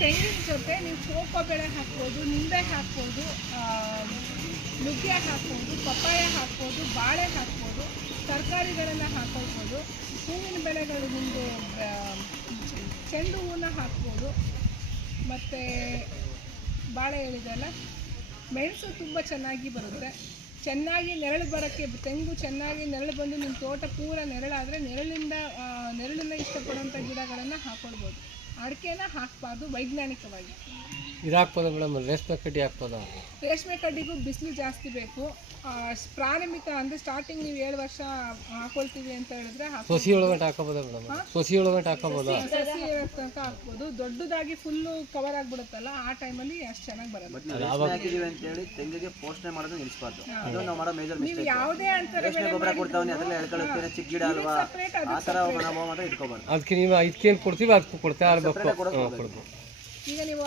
ತೆಂಗಿನ ಜೊತೆ ನೀವು ಕೋಕೋ ಬೆಳೆ ಹಾಕ್ಬೋದು, ನಿಂಬೆ ಹಾಕ್ಬೋದು, ನುಗ್ಗೆ ಹಾಕ್ಬೋದು, ಪಪ್ಪಾಯ ಹಾಕ್ಬೋದು, ಬಾಳೆ ಹಾಕ್ಬೋದು, ತರಕಾರಿಗಳನ್ನು ಹಾಕ್ಕೊಳ್ಬೋದು. ಹೂವಿನ ಬೆಳೆಗಳು ನಿಮ್ಮದು ಚೆಂಡು ಹೂವನ್ನ ಹಾಕ್ಬೋದು. ಮತ್ತು ಬಾಳೆ ಹೇಳಿದೆಲ್ಲ, ಮೆಣಸು ತುಂಬ ಚೆನ್ನಾಗಿ ಬರುತ್ತೆ. ಚೆನ್ನಾಗಿ ನೆರಳು ಬರೋಕ್ಕೆ ತೆಂಗು ಚೆನ್ನಾಗಿ ನೆರಳು ಬಂದು ನಿಮ್ಮ ತೋಟ ಪೂರ ನೆರಳಾದರೆ ನೆರಳನ್ನ ಇಷ್ಟಪಡುವಂಥ ಗಿಡಗಳನ್ನು ಹಾಕ್ಕೊಳ್ಬೋದು. ಅಡಿಕೆನ ಹಾಕ್ಬಾರ್ದು ವೈಜ್ಞಾನಿಕವಾಗಿ. ಇದು ಹಾಕ್ಬೋದಾ ಮೇಡಮ್? ರೇಷ್ಮೆ ಕಡ್ಡಿ ಹಾಕ್ಬೋದಾ? ರೇಷ್ಮೆ ಕಡ್ಡಿಗೂ ಬಿಸಿಲು ಜಾಸ್ತಿ ಬೇಕು. ಪ್ರಾರಂಭಿಕ ಅಂದರೆ ಸ್ಟಾರ್ಟಿಂಗ್ ನೀವು 7 ವರ್ಷ ಹಾಕೊಳ್ತೀವಿ ಅಂತ ಹೇಳಿದ್ರೆ ಸೊಸಿ ಒಳಗಂಟು ಹಾಕೋಬೋದಾ ಮೇಡಮ್? ಸೊಸಿ ಒಳಗಂಟು ಹಾಕೋಬೋದಾ? ಸಸಿ ತನಕ ಹಾಕ್ಬೋದು. ದೊಡ್ಡದಾಗಿ ಫುಲ್ಲು ಕವರ್ ಆಗಿಬಿಡುತ್ತಲ್ಲ, ಆ ಟೈಮಲ್ಲಿ ಅಷ್ಟು ಚೆನ್ನಾಗಿ ಬರಲ್ಲ. ತೆಂಗಿಗೆ ಪೋಷಣೆ ಮಾಡೋದು ನಿಲ್ಲಿಸಬಾರ್ದು. ಅದು ನಾವು ಮಾಡೋ ಮೇಜರ್ ನೀವು ಯಾವುದೇ ಅಂತಾರೆ ಗೊಬ್ಬರ ಕೊಡ್ತಾವನಿ ಅದೆಲ್ಲ ಹೇಳ್ಕೊಳ್ಳೋಕೆ ಚಿಕ್ಕ ಗಿಡ ಅಲ್ವಾ, ಆ ಥರ ಮನೋಭಾವ ಮಾತ್ರ ಇಟ್ಕೋಬಾರ್ದು. ಅದಕ್ಕೆ ನೀವು ಇದಕ್ಕೇನು ಕೊಡ್ತೀವಿ ಅದಕ್ಕೂ ಕೊಡ್ತಾ ಇರಬೇಕು. ಕೊಡ್ಬೋದು. ಈಗ ನೀವು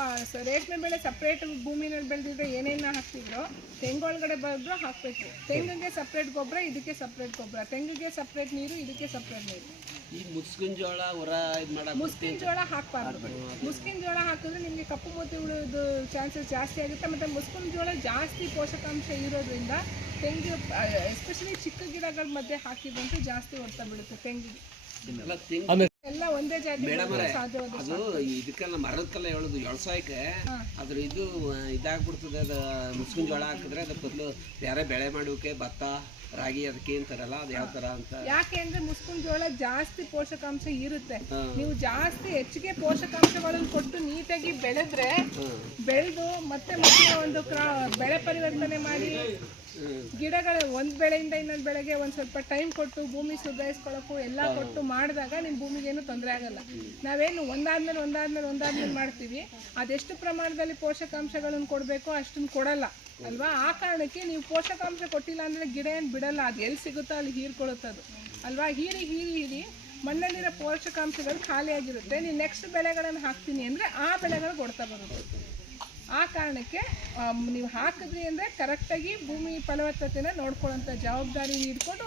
ರೇಷ್ಮೆ ಬೆಳೆ ಸಪ್ರೇಟ್ ಭೂಮಿನಲ್ಲಿ ಬೆಳೆದಿದ್ರೆ ಏನೇನು ಹಾಕ್ತಿದ್ರೋ ತೆಂಗೊಳಗಡೆ ಬಂದರೂ ಹಾಕಬೇಕು. ತೆಂಗಿಗೆ ಸಪ್ರೇಟ್ ಗೊಬ್ಬರ, ಇದಕ್ಕೆ ಸಪ್ರೇಟ್ ಗೊಬ್ಬರ. ತೆಂಗಿಗೆ ಸಪ್ರೇಟ್ ನೀರು, ಇದಕ್ಕೆ ಸಪ್ರೇಟ್ ನೀರು. ಈ ಮುಸ್ಕಿನ ಜೋಳ ಮುಸ್ಕಿನ ಜೋಳ ಹಾಕಬಾರ್ದು. ಮುಸ್ಕಿನ ಜೋಳ ಹಾಕಿದ್ರೆ ನಿಮಗೆ ಕಪ್ಪು ಮೂತಿ ಉಳಿಯೋದು ಚಾನ್ಸಸ್ ಜಾಸ್ತಿ ಆಗುತ್ತೆ. ಮತ್ತು ಮುಸ್ಕಿನ ಜೋಳ ಜಾಸ್ತಿ ಪೋಷಕಾಂಶ ಇರೋದ್ರಿಂದ ತೆಂಗು ಎಸ್ಪೆಷಲಿ ಚಿಕ್ಕ ಗಿಡಗಳ ಮಧ್ಯೆ ಹಾಕಿದಂತೂ ಜಾಸ್ತಿ ಹೊಡ್ತಾ ಬಿಡುತ್ತೆ ತೆಂಗಿಗೆ. ಎಲ್ಲ ಒಂದೇ ಜಾತಿ ಸಾಧ್ಯವಾದ ಅದು ಇದಕ್ಕೆಲ್ಲ ಮರದಕ್ಕೆಲ್ಲ ಹೇಳೋದು ವ್ಯವಸಾಯಕ್ಕೆ ಅದ್ರ ಇದು ಇದಾಗ್ಬಿಡ್ತದೆ. ಅದು ಮುಸ್ಕಿನ ಜೋಳ ಹಾಕಿದ್ರೆ ಅದ್ರ ಬದಲು ಬೇರೆ ಬೆಳೆ ಮಾಡೋಕೆ ಭತ್ತ ರಾಗಿ ಅದಕ್ಕೆ ಅಂತಾರಲ್ಲ, ಅದು ಯಾವ ಥರ ಅಂತ. ಯಾಕೆ ಅಂದರೆ ಮುಸ್ಕಿನ ಜೋಳ ಜಾಸ್ತಿ ಪೋಷಕಾಂಶ ಇರುತ್ತೆ. ನೀವು ಜಾಸ್ತಿ ಹೆಚ್ಚಿಗೆ ಪೋಷಕಾಂಶಗಳನ್ನು ಕೊಟ್ಟು ನೀಟಾಗಿ ಬೆಳೆದು ಮತ್ತೆ ಒಂದು ಬೆಳೆ ಪರಿವರ್ತನೆ ಮಾಡಿ ಗಿಡಗಳು ಒಂದು ಬೆಳೆಯಿಂದ ಇನ್ನೊಂದು ಬೆಳೆಗೆ ಒಂದು ಸ್ವಲ್ಪ ಟೈಮ್ ಕೊಟ್ಟು ಭೂಮಿ ಸುಧಾರಿಸ್ಕೊಳ್ಳೋಕ್ಕೂ ಎಲ್ಲ ಕೊಟ್ಟು ಮಾಡಿದಾಗ ನಿಮ್ಮ ಭೂಮಿಗೇನು ತೊಂದರೆ ಆಗಲ್ಲ. ನಾವೇನು ಒಂದಾದ್ಮೇಲೆ ಮಾಡ್ತೀವಿ, ಅದೆಷ್ಟು ಪ್ರಮಾಣದಲ್ಲಿ ಪೋಷಕಾಂಶಗಳನ್ನು ಕೊಡಬೇಕು ಅಷ್ಟನ್ನು ಕೊಡಲ್ಲ ಅಲ್ವಾ. ಆ ಕಾರಣಕ್ಕೆ ನೀವು ಪೋಷಕಾಂಶ ಕೊಟ್ಟಿಲ್ಲ ಅಂದರೆ ಗಿಡ ಏನು ಬಿಡಲ್ಲ, ಅದು ಎಲ್ಲಿ ಸಿಗುತ್ತೋ ಅಲ್ಲಿ ಹೀರ್ಕೊಳ್ಳುತ್ತದು ಅಲ್ವಾ. ಹೀರಿ ಮಣ್ಣಲ್ಲಿರೋ ಪೋಷಕಾಂಶಗಳು ಖಾಲಿಯಾಗಿರುತ್ತೆ. ನೀವು ನೆಕ್ಸ್ಟ್ ಬೆಳೆಗಳನ್ನು ಹಾಕ್ತೀನಿ ಅಂದರೆ ಆ ಬೆಳೆಗಳು ಕೊಡ್ತಾ ಬರುತ್ತೆ. ಆ ಕಾರಣಕ್ಕೆ ನೀವು ಹಾಕಿದ್ರಿ ಅಂದರೆ ಕರೆಕ್ಟಾಗಿ ಭೂಮಿ ಫಲವತ್ತತೆನ ನೋಡ್ಕೊಳ್ಳೋಂಥ ಜವಾಬ್ದಾರಿ ಇಟ್ಕೊಂಡು